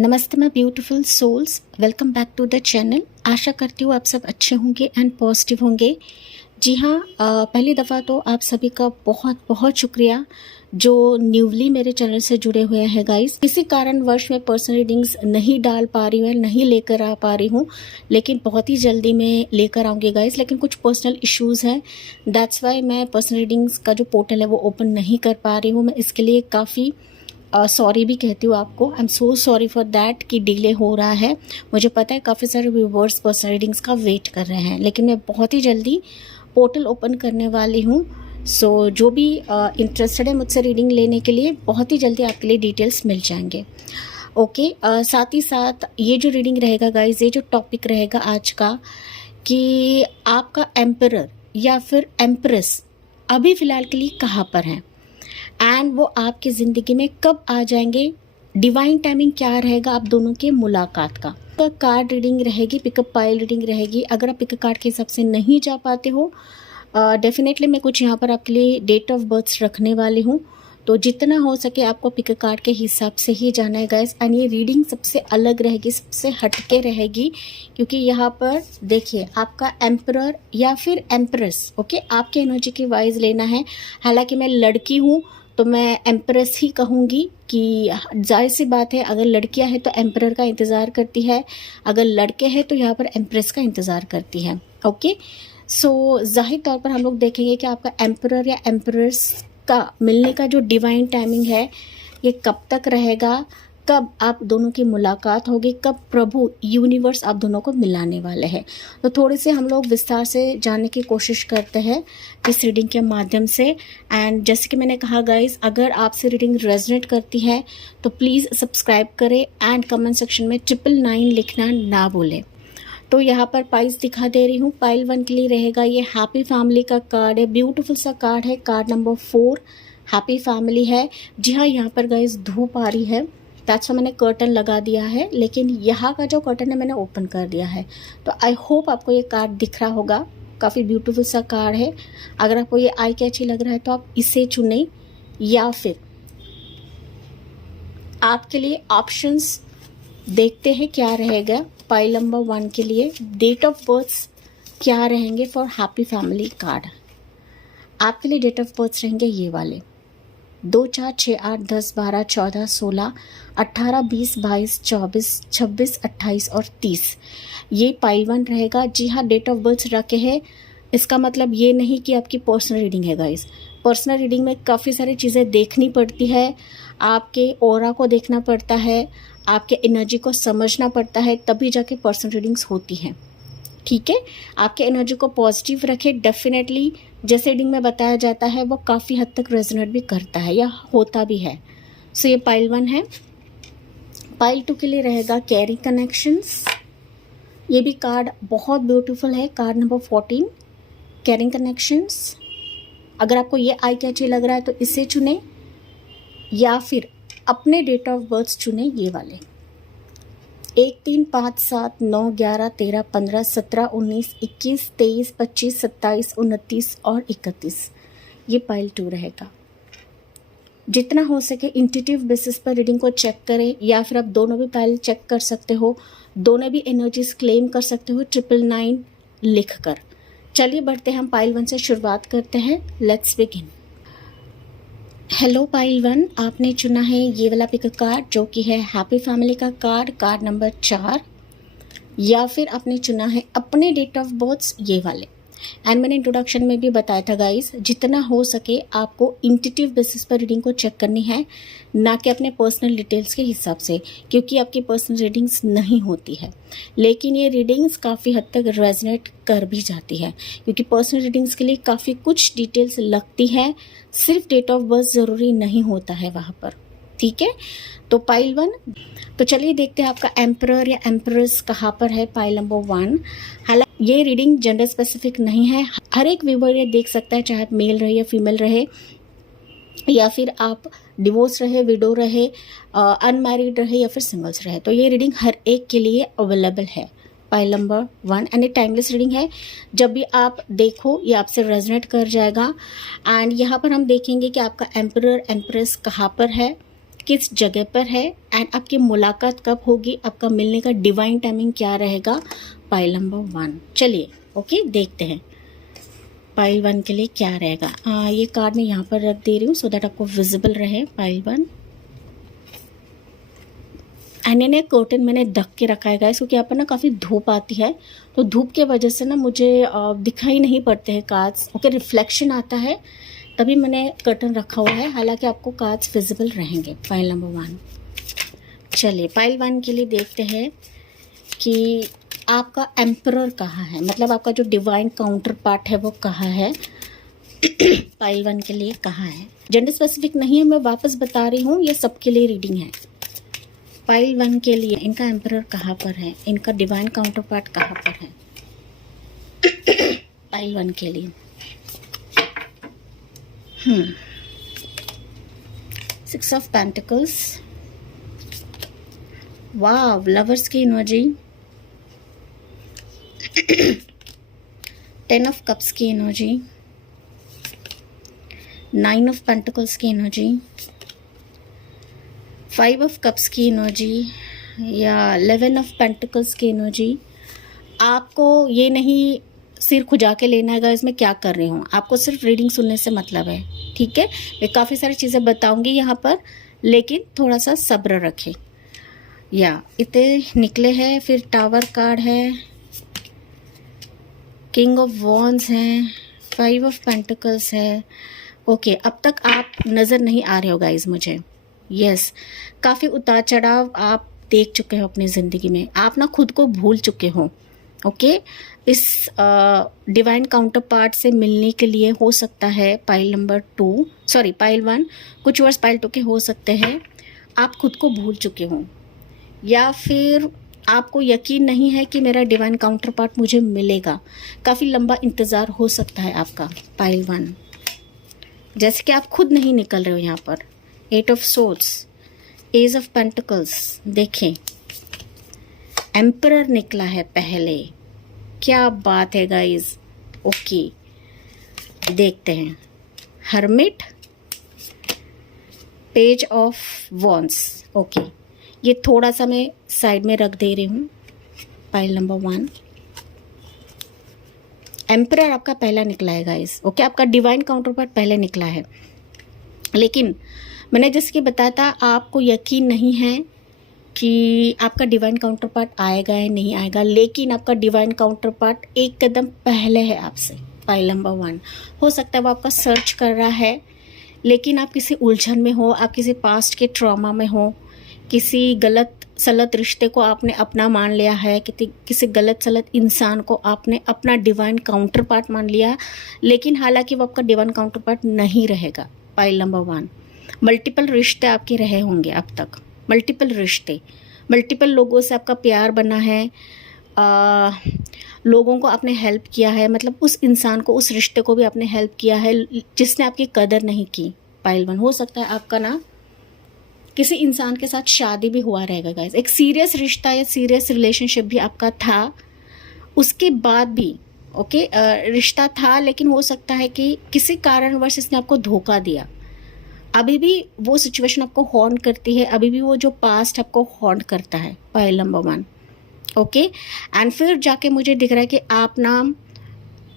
नमस्ते my beautiful souls, welcome back to the channel. आशा करती हूँ आप सब अच्छे होंगे एंड पॉजिटिव होंगे। जी हाँ, पहली दफ़ा तो आप सभी का बहुत बहुत शुक्रिया जो न्यूली मेरे चैनल से जुड़े हुए हैं गाइस। किसी कारणवश मैं पर्सनल रीडिंग्स नहीं डाल पा रही हूँ, नहीं लेकर आ पा रही हूँ, लेकिन बहुत ही जल्दी मैं लेकर आऊँगी गाइस। लेकिन कुछ पर्सनल इश्यूज़ हैं, दैट्स वाई मैं पर्सनल रीडिंग्स का जो पोर्टल है वो ओपन नहीं कर पा रही हूँ। मैं इसके लिए काफ़ी सॉरी भी कहती हूँ आपको। I am so sorry for that कि डिले हो रहा है। मुझे पता है काफ़ी सारे व्यूवर्स पर्सनल रीडिंग्स का वेट कर रहे हैं, लेकिन मैं बहुत ही जल्दी पोर्टल ओपन करने वाली हूँ। सो जो भी इंटरेस्टेड है मुझसे रीडिंग लेने के लिए, बहुत ही जल्दी आपके लिए डिटेल्स मिल जाएंगे। ओके, साथ ही साथ ये जो रीडिंग रहेगा गाइज, ये जो टॉपिक रहेगा आज का कि आपका एम्परर या फिर एम्प्रेस अभी फ़िलहाल के लिए कहाँ पर हैं एंड वो आपकी ज़िंदगी में कब आ जाएंगे, डिवाइन टाइमिंग क्या रहेगा आप दोनों के मुलाकात का। कार्ड रीडिंग रहेगी, पिकअप पाइल रीडिंग रहेगी। अगर आप पिकअप कार्ड के हिसाब से नहीं जा पाते हो, डेफिनेटली मैं कुछ यहाँ पर आपके लिए डेट ऑफ बर्थ रखने वाली हूँ, तो जितना हो सके आपको पिकअप कार्ड के हिसाब से ही जाना है गाइस। एंड ये रीडिंग सबसे अलग रहेगी, सबसे हटके रहेगी, क्योंकि यहाँ पर देखिए आपका एम्परर या फिर एम्प्रेस, ओके, आपके एनर्जी की वाइज लेना है। हालांकि मैं लड़की हूँ तो मैं एम्प्रेस ही कहूँगी कि जाहिर सी बात है, अगर लड़कियां हैं तो एम्परर का इंतज़ार करती है, अगर लड़के हैं तो यहाँ पर एम्प्रेस का इंतज़ार करती है। ओके, सो जाहिर तौर पर हम लोग देखेंगे कि आपका एम्परर या एम्प्रेस का मिलने का जो डिवाइन टाइमिंग है ये कब तक रहेगा, कब आप दोनों की मुलाकात होगी, कब प्रभु यूनिवर्स आप दोनों को मिलाने वाले हैं। तो थोड़े से हम लोग विस्तार से जानने की कोशिश करते हैं इस रीडिंग के माध्यम से। एंड जैसे कि मैंने कहा गाइस, अगर आपसे रीडिंग रेजोनेट करती है तो प्लीज़ सब्सक्राइब करें एंड कमेंट सेक्शन में 999 लिखना ना भूलें। तो यहाँ पर पाइल्स दिखा दे रही हूँ। पाइल 1 के लिए रहेगा ये हैप्पी फैमिली का कार्ड है, ब्यूटीफुल सा कार्ड है, कार्ड नंबर 4 हैप्पी फैमिली है। जी हाँ, यहाँ पर गाइस धूप आ रही है, दैट्स मैंने कर्टन लगा दिया है, लेकिन यहाँ का जो कर्टन है मैंने ओपन कर दिया है। तो आई होप आपको ये कार्ड दिख रहा होगा, काफ़ी ब्यूटीफुल सा कार्ड है। अगर आपको ये आई कैची लग रहा है तो आप इसे चुनें, या फिर आपके लिए ऑप्शंस देखते हैं क्या रहेगा। पाइल नंबर 1 के लिए डेट ऑफ बर्थ क्या रहेंगे फॉर हैप्पी फैमिली कार्ड। आपके लिए डेट ऑफ बर्थ रहेंगे ये वाले 2, 4, 6, 8, 10, 12, 14, 16, 18, 20, 22, 24, 26, 28 और 30। ये पाइल 1 रहेगा। जी हाँ, डेट ऑफ बर्थ रखे हैं, इसका मतलब ये नहीं कि आपकी पर्सनल रीडिंग है गाइस। पर्सनल रीडिंग में काफ़ी सारी चीज़ें देखनी पड़ती है, आपके ऑरा को देखना पड़ता है, आपके एनर्जी को समझना पड़ता है, तभी जाके पर्सनल रीडिंग्स होती हैं। ठीक है, आपके एनर्जी को पॉजिटिव रखें। डेफिनेटली जैसे रीडिंग में बताया जाता है वो काफ़ी हद तक रेजोनेट भी करता है या होता भी है। सो ये पाइल 1 है। पाइल 2 के लिए रहेगा कैरी कनेक्शंस। ये भी कार्ड बहुत ब्यूटीफुल है, कार्ड नंबर 14 कैरिंग कनेक्शंस। अगर आपको ये आई कैची लग रहा है तो इसे चुनें, या फिर अपने डेट ऑफ बर्थ चुनें ये वाले 1, 3, 5, 7, 9, 11, 13, 15, 17, 19, 21, 23, 25, 27, 29 और 31। ये पाइल 2 रहेगा। जितना हो सके इंट्यूटिव बेसिस पर रीडिंग को चेक करें, या फिर आप दोनों भी पाइल चेक कर सकते हो, दोनों भी एनर्जीज क्लेम कर सकते हो 999 लिख कर। चलिए बढ़ते हैं, हम पाइल 1 से शुरुआत करते हैं। Let's begin. हेलो पाइल 1, आपने चुना है ये वाला पिकअप कार्ड जो कि है हैप्पी फैमिली का कार्ड, कार्ड नंबर 4, या फिर आपने चुना है अपने डेट ऑफ बर्थ ये वाले। एंड मैंने इंट्रोडक्शन में भी बताया था गाइस, जितना हो सके आपको इंट्यूटिव बेसिस पर रीडिंग को चेक करनी है, ना कि अपने पर्सनल डिटेल्स के हिसाब से, क्योंकि आपकी पर्सनल रीडिंग्स नहीं होती है। लेकिन ये रीडिंग्स काफ़ी हद तक रेजोनेट कर भी जाती है, क्योंकि पर्सनल रीडिंग्स के लिए काफ़ी कुछ डिटेल्स लगती है, सिर्फ डेट ऑफ बर्थ ज़रूरी नहीं होता है वहाँ पर। ठीक है, तो पाइल 1, तो चलिए देखते हैं आपका एम्परर या एम्प्रेस कहाँ पर है। Pile number 1। हालांकि ये रीडिंग जेंडर स्पेसिफिक नहीं है, हर एक व्यूअर ये देख सकता है, चाहे आप मेल रहे या फीमेल रहे, या फिर आप डिवोर्स रहे, विडो रहे, अनमैरिड रहे, या फिर सिंगल्स रहे। तो ये रीडिंग हर एक के लिए अवेलेबल है। पाइल नंबर 1 एंड ये टाइमलेस रीडिंग है, जब भी आप देखो ये आपसे रेजोनेट कर जाएगा। एंड यहाँ पर हम देखेंगे कि आपका एम्परर एम्प्रेस कहाँ पर है, किस जगह पर है एंड आपकी मुलाकात कब होगी, आपका मिलने का डिवाइन टाइमिंग क्या रहेगा पाइल नंबर 1। चलिए ओके देखते हैं पाइल 1 के लिए क्या रहेगा। ये कार्ड मैं यहाँ पर रख दे रही हूँ सो दैट आपको विजिबल रहे पाइल 1। एंड ने कर्टन मैंने ढक के रखा है गाइस, क्योंकि यहाँ पर ना काफ़ी धूप आती है, तो धूप के वजह से ना मुझे दिखाई नहीं पड़ते हैं कार्ड्स। ओके रिफ्लेक्शन आता है, तभी मैंने कर्टन रखा हुआ है, हालांकि आपको कार्ड्स विजिबल रहेंगे पाइल नंबर 1। चलिए पाइल 1 के लिए देखते हैं कि आपका एम्परर कहाँ है, मतलब आपका जो डिवाइन काउंटर पार्ट है वो कहाँ है पाइल 1 के लिए कहाँ है। जेंडर स्पेसिफिक नहीं है, मैं वापस बता रही हूँ, ये सबके लिए रीडिंग है। पाइल 1 के लिए इनका एम्परर कहाँ पर है, इनका डिवाइन काउंटर पार्ट कहाँ पर है पाइल 1 के लिए। 6 ऑफ पेंटिकल्स, वाव, लवर्स की एनर्जी, 10 ऑफ कप्स की एनर्जी, 9 ऑफ पेंटिकल्स की एनर्जी, 5 ऑफ कप्स की एनर्जी या 11 ऑफ पेंटिकल्स की एनर्जी। आपको ये नहीं सिर खुजा के लेना है गाइस मैं क्या कर रही हूँ, आपको सिर्फ रीडिंग सुनने से मतलब है, ठीक है। मैं काफ़ी सारी चीज़ें बताऊंगी यहाँ पर, लेकिन थोड़ा सा सब्र रखें। या इतने निकले हैं, फिर टावर कार्ड है, किंग ऑफ वॉन्ड्स हैं, 5 ऑफ पेंटिकल्स है। ओके अब तक आप नज़र नहीं आ रहे हो गाइस मुझे, यस काफ़ी उतार चढ़ाव आप देख चुके हो अपनी ज़िंदगी में, आप ना खुद को भूल चुके हो। ओके इस डिवाइन काउंटर पार्ट से मिलने के लिए हो सकता है पाइल 1 कुछ वर्ष पाइल 2 के हो सकते हैं, आप खुद को भूल चुके हो, या फिर आपको यकीन नहीं है कि मेरा डिवाइन काउंटर पार्ट मुझे मिलेगा। काफ़ी लंबा इंतज़ार हो सकता है आपका पाइल 1, जैसे कि आप खुद नहीं निकल रहे हो यहाँ पर। 8 of swords, ace of pentacles, देखें एम्परर निकला है पहले, क्या बात है गाइस। ओके देखते हैं, hermit, page of wands. Okay ये थोड़ा सा मैं साइड में रख दे रही हूँ पाइल नंबर 1। एम्परर आपका पहला निकला है गाइस, ओके आपका डिवाइन काउंटर पार्ट पहले निकला है, लेकिन मैंने जैसे कि बताया था आपको यकीन नहीं है कि आपका डिवाइन काउंटर पार्ट आएगा या नहीं आएगा, लेकिन आपका डिवाइन काउंटर पार्ट एक कदम पहले है आपसे पाइल नंबर 1। हो सकता है वो आपका सर्च कर रहा है, लेकिन आप किसी उलझन में हो, आप किसी पास्ट के ट्रॉमा में हो, किसी गलत सलत रिश्ते को आपने अपना मान लिया है, किसी गलत सलत इंसान को आपने अपना डिवाइन काउंटर पार्ट मान लिया, लेकिन हालांकि वो आपका डिवाइन काउंटर पार्ट नहीं रहेगा पाइल नंबर 1। मल्टीपल रिश्ते आपके रहे होंगे अब तक, मल्टीपल रिश्ते, मल्टीपल लोगों से आपका प्यार बना है, लोगों को आपने हेल्प किया है, मतलब उस इंसान को, उस रिश्ते को भी आपने हेल्प किया है जिसने आपकी कदर नहीं की पाइल 1। हो सकता है आपका ना किसी इंसान के साथ शादी भी हुआ रहेगा गाइस, एक सीरियस रिश्ता या सीरियस रिलेशनशिप भी आपका था, उसके बाद भी ओके रिश्ता था, लेकिन हो सकता है कि किसी कारणवश इसने आपको धोखा दिया। अभी भी वो सिचुएशन आपको हॉन्ट करती है, अभी भी वो जो पास्ट आपको हॉन्ट करता है पाइल नंबर 1। ओके एंड फिर जाके मुझे दिख रहा है कि आप ना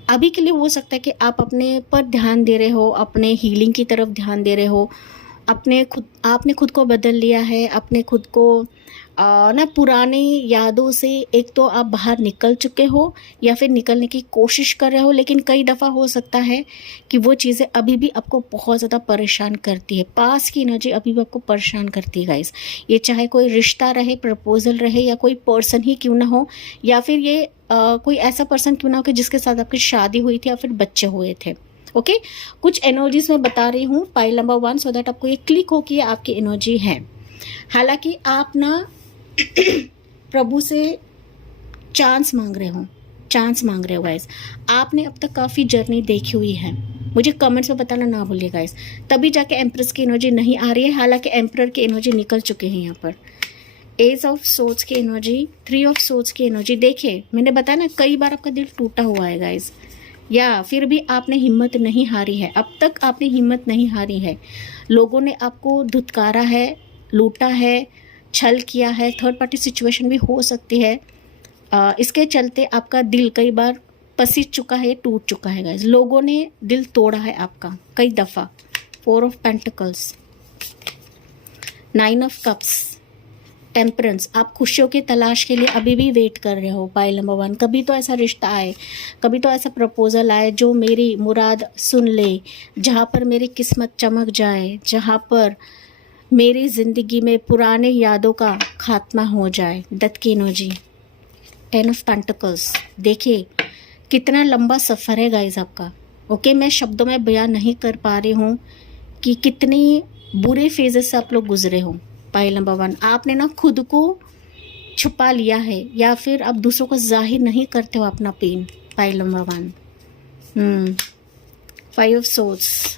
अभी के लिए हो सकता है कि आप अपने पर ध्यान दे रहे हो, अपने हीलिंग की तरफ ध्यान दे रहे हो, आपने खुद को बदल लिया है, अपने खुद को ना पुरानी यादों से एक तो आप बाहर निकल चुके हो या फिर निकलने की कोशिश कर रहे हो, लेकिन कई दफ़ा हो सकता है कि वो चीज़ें अभी भी आपको बहुत ज़्यादा परेशान करती है, पास की एनर्जी अभी भी आपको परेशान करती है गाइस। ये चाहे कोई रिश्ता रहे, प्रपोजल रहे, या कोई पर्सन ही क्यों ना हो, या फिर ये कोई ऐसा पर्सन क्यों ना हो कि जिसके साथ आपकी शादी हुई थी या फिर बच्चे हुए थे। ओके कुछ एनर्जीज मैं बता रही हूँ पाइल नंबर 1 सो दैट आपको ये क्लिक हो कि ये आपकी एनर्जी है। हालांकि आप ना प्रभु से चांस मांग रहे हो गाइस, आपने अब तक काफ़ी जर्नी देखी हुई है, मुझे कमेंट्स में बताना ना भूलिए गाइस, तभी जाके एम्प्रेस की एनर्जी नहीं आ रही है, हालांकि एम्परर की एनर्जी निकल चुके हैं यहाँ पर। एज ऑफ सोर्ड्स की एनर्जी, 3 ऑफ सोर्ड्स की एनर्जी, देखिए मैंने बताया ना कई बार आपका दिल टूटा हुआ है गाइस, या फिर भी आपने हिम्मत नहीं हारी है, अब तक आपने हिम्मत नहीं हारी है। लोगों ने आपको धुतकारा है, लूटा है, छल किया है, थर्ड पार्टी सिचुएशन भी हो सकती है। इसके चलते आपका दिल कई बार पसीज चुका है, टूट चुका है गाइस। लोगों ने दिल तोड़ा है आपका कई दफ़ा। 4 of pentacles, 9 of cups, temperance. आप खुशियों की तलाश के लिए अभी भी वेट कर रहे हो पाइल नंबर 1। कभी तो ऐसा रिश्ता आए, कभी तो ऐसा प्रपोजल आए जो मेरी मुराद सुन ले, जहाँ पर मेरी किस्मत चमक जाए, जहाँ पर मेरी ज़िंदगी में पुराने यादों का खात्मा हो जाए। डेथ की एनर्जी, 10 ऑफ पेंटिकल्स। देखिए कितना लंबा सफ़र है गाइस आपका। ओके, मैं शब्दों में बयान नहीं कर पा रही हूँ कि कितने बुरे फेजेस से आप लोग गुजरे हो। पाइल नंबर 1, आपने ना खुद को छुपा लिया है या फिर आप दूसरों को जाहिर नहीं करते हो अपना pain. Pile number 1, 5 of swords,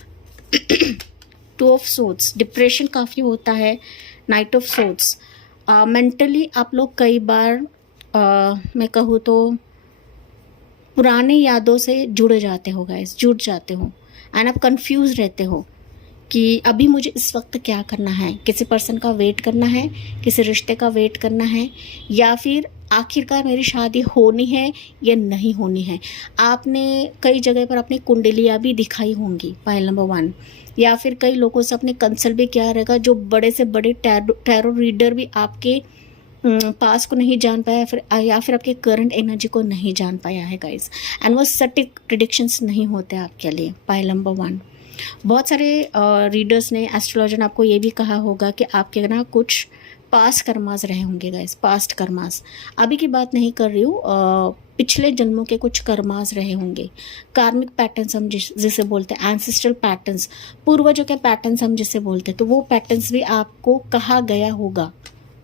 2 of swords. Depression काफ़ी होता है। नाइट ऑफ सोर्ड्स, मेंटली आप लोग कई बार मैं कहूँ तो पुराने यादों से जुड़ जाते हो गाइस, जुड़ जाते हो एंड आप कंफ्यूज रहते हो कि अभी मुझे इस वक्त क्या करना है। किसी पर्सन का वेट करना है, किसी रिश्ते का वेट करना है, या फिर आखिरकार मेरी शादी होनी है या नहीं होनी है। आपने कई जगह पर अपनी कुंडलियाँ भी दिखाई होंगी पाइल नंबर 1, या फिर कई लोगों से आपने कंसल्ट भी किया रहेगा। जो बड़े से बड़े टैरो रीडर भी आपके पास को नहीं जान पाया या फिर आपके करंट एनर्जी को नहीं जान पाया है गाइस। एंड वो सटीक प्रिडिक्शंस नहीं होते आपके लिए। पाइल नंबर 1, बहुत सारे रीडर्स ने, एस्ट्रोलॉजर ने आपको ये भी कहा होगा कि आपके ना कुछ पास्ट कर्मास रहे होंगे गाइस। पास्ट कर्मास, अभी की बात नहीं कर रही हूँ, पिछले जन्मों के कुछ कर्मास रहे होंगे। कार्मिक पैटर्न्स हम जिसे बोलते हैं, एंसेस्ट्रल पैटर्न्स, पूर्वजों के पैटर्न्स हम जिसे बोलते हैं, तो वो पैटर्न्स भी आपको कहा गया होगा।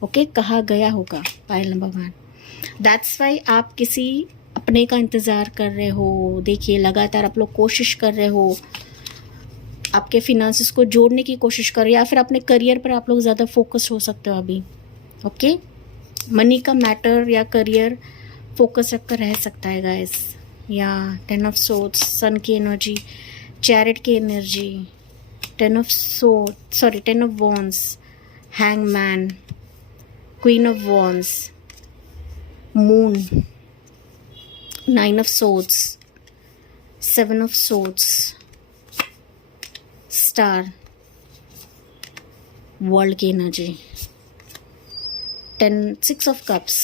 ओके, कहा गया होगा। पाइल नंबर 1, दैट्स वाई आप किसी अपने का इंतज़ार कर रहे हो। देखिए लगातार आप लोग कोशिश कर रहे हो, आपके फिनांसेस को जोड़ने की कोशिश कर रहे हो, या फिर अपने करियर पर आप लोग ज़्यादा फोकस हो सकते हो अभी। ओके, मनी का मैटर या करियर फोकस रखकर रह सकता है गाइस। या 10 ऑफ सोर्ड्स, सन की एनर्जी, चैरिट की energy, 10 of wands, hangman, queen of wands, moon, 9 of swords, 7 of swords, star, world की एनर्जी, 6 ऑफ कप्स,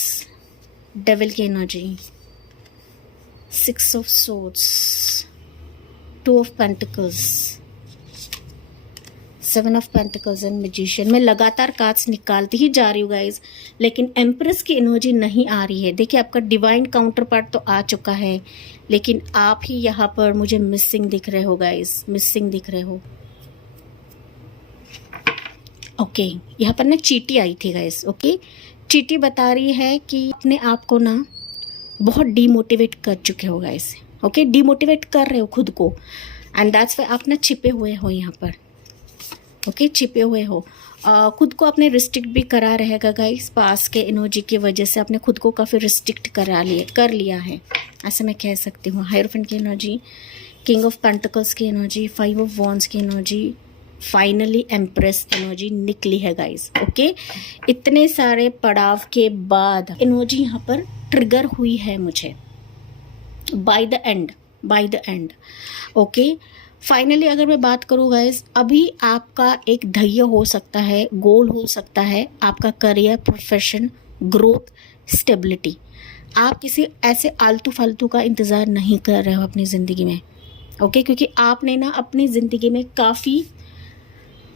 डेविल की energy, 6 of swords, 2 of pentacles, 7 of pentacles and magician. मैं लगातार cards निकालती ही जा रही हूँ गाइज, लेकिन एम्प्रेस की एनर्जी नहीं आ रही है। देखिए आपका डिवाइन काउंटर पार्ट तो आ चुका है, लेकिन आप ही यहाँ पर मुझे मिसिंग दिख रहे हो गाइज, मिसिंग दिख रहे हो। ओके, यहाँ पर ना चीटी आई थी गाइस। ओके, चीटी बता रही है कि अपने आप को ना बहुत डीमोटिवेट कर चुके हो गाइस। ओके, डीमोटिवेट कर रहे हो खुद को, एंड दैट्स वाई आप ना छिपे हुए हो यहाँ पर। ओके, छिपे हुए हो, खुद को आपने रिस्ट्रिक्ट भी करा रहेगा गाइस। पास के एनर्जी की वजह से आपने खुद को काफ़ी रिस्ट्रिक्ट कर लिया है, ऐसे मैं कह सकती हूँ। हायरफेंट की एनर्जी, किंग ऑफ पेंटिकल्स की एनर्जी, 5 ऑफ वॉन्ड्स की एनर्जी, फाइनली एम्प्रेस एनर्जी निकली है गाइस। ओके, इतने सारे पड़ाव के बाद एनर्जी यहाँ पर ट्रिगर हुई है मुझे by the end. Okay, finally अगर मैं बात करूँ गाइस, अभी आपका एक ध्येय हो सकता है, गोल हो सकता है, आपका करियर, प्रोफेशन, ग्रोथ, स्टेबिलिटी। आप किसी ऐसे आलतू फालतू का इंतज़ार नहीं कर रहे हो अपनी ज़िंदगी में। ओके, क्योंकि आपने ना अपनी ज़िंदगी में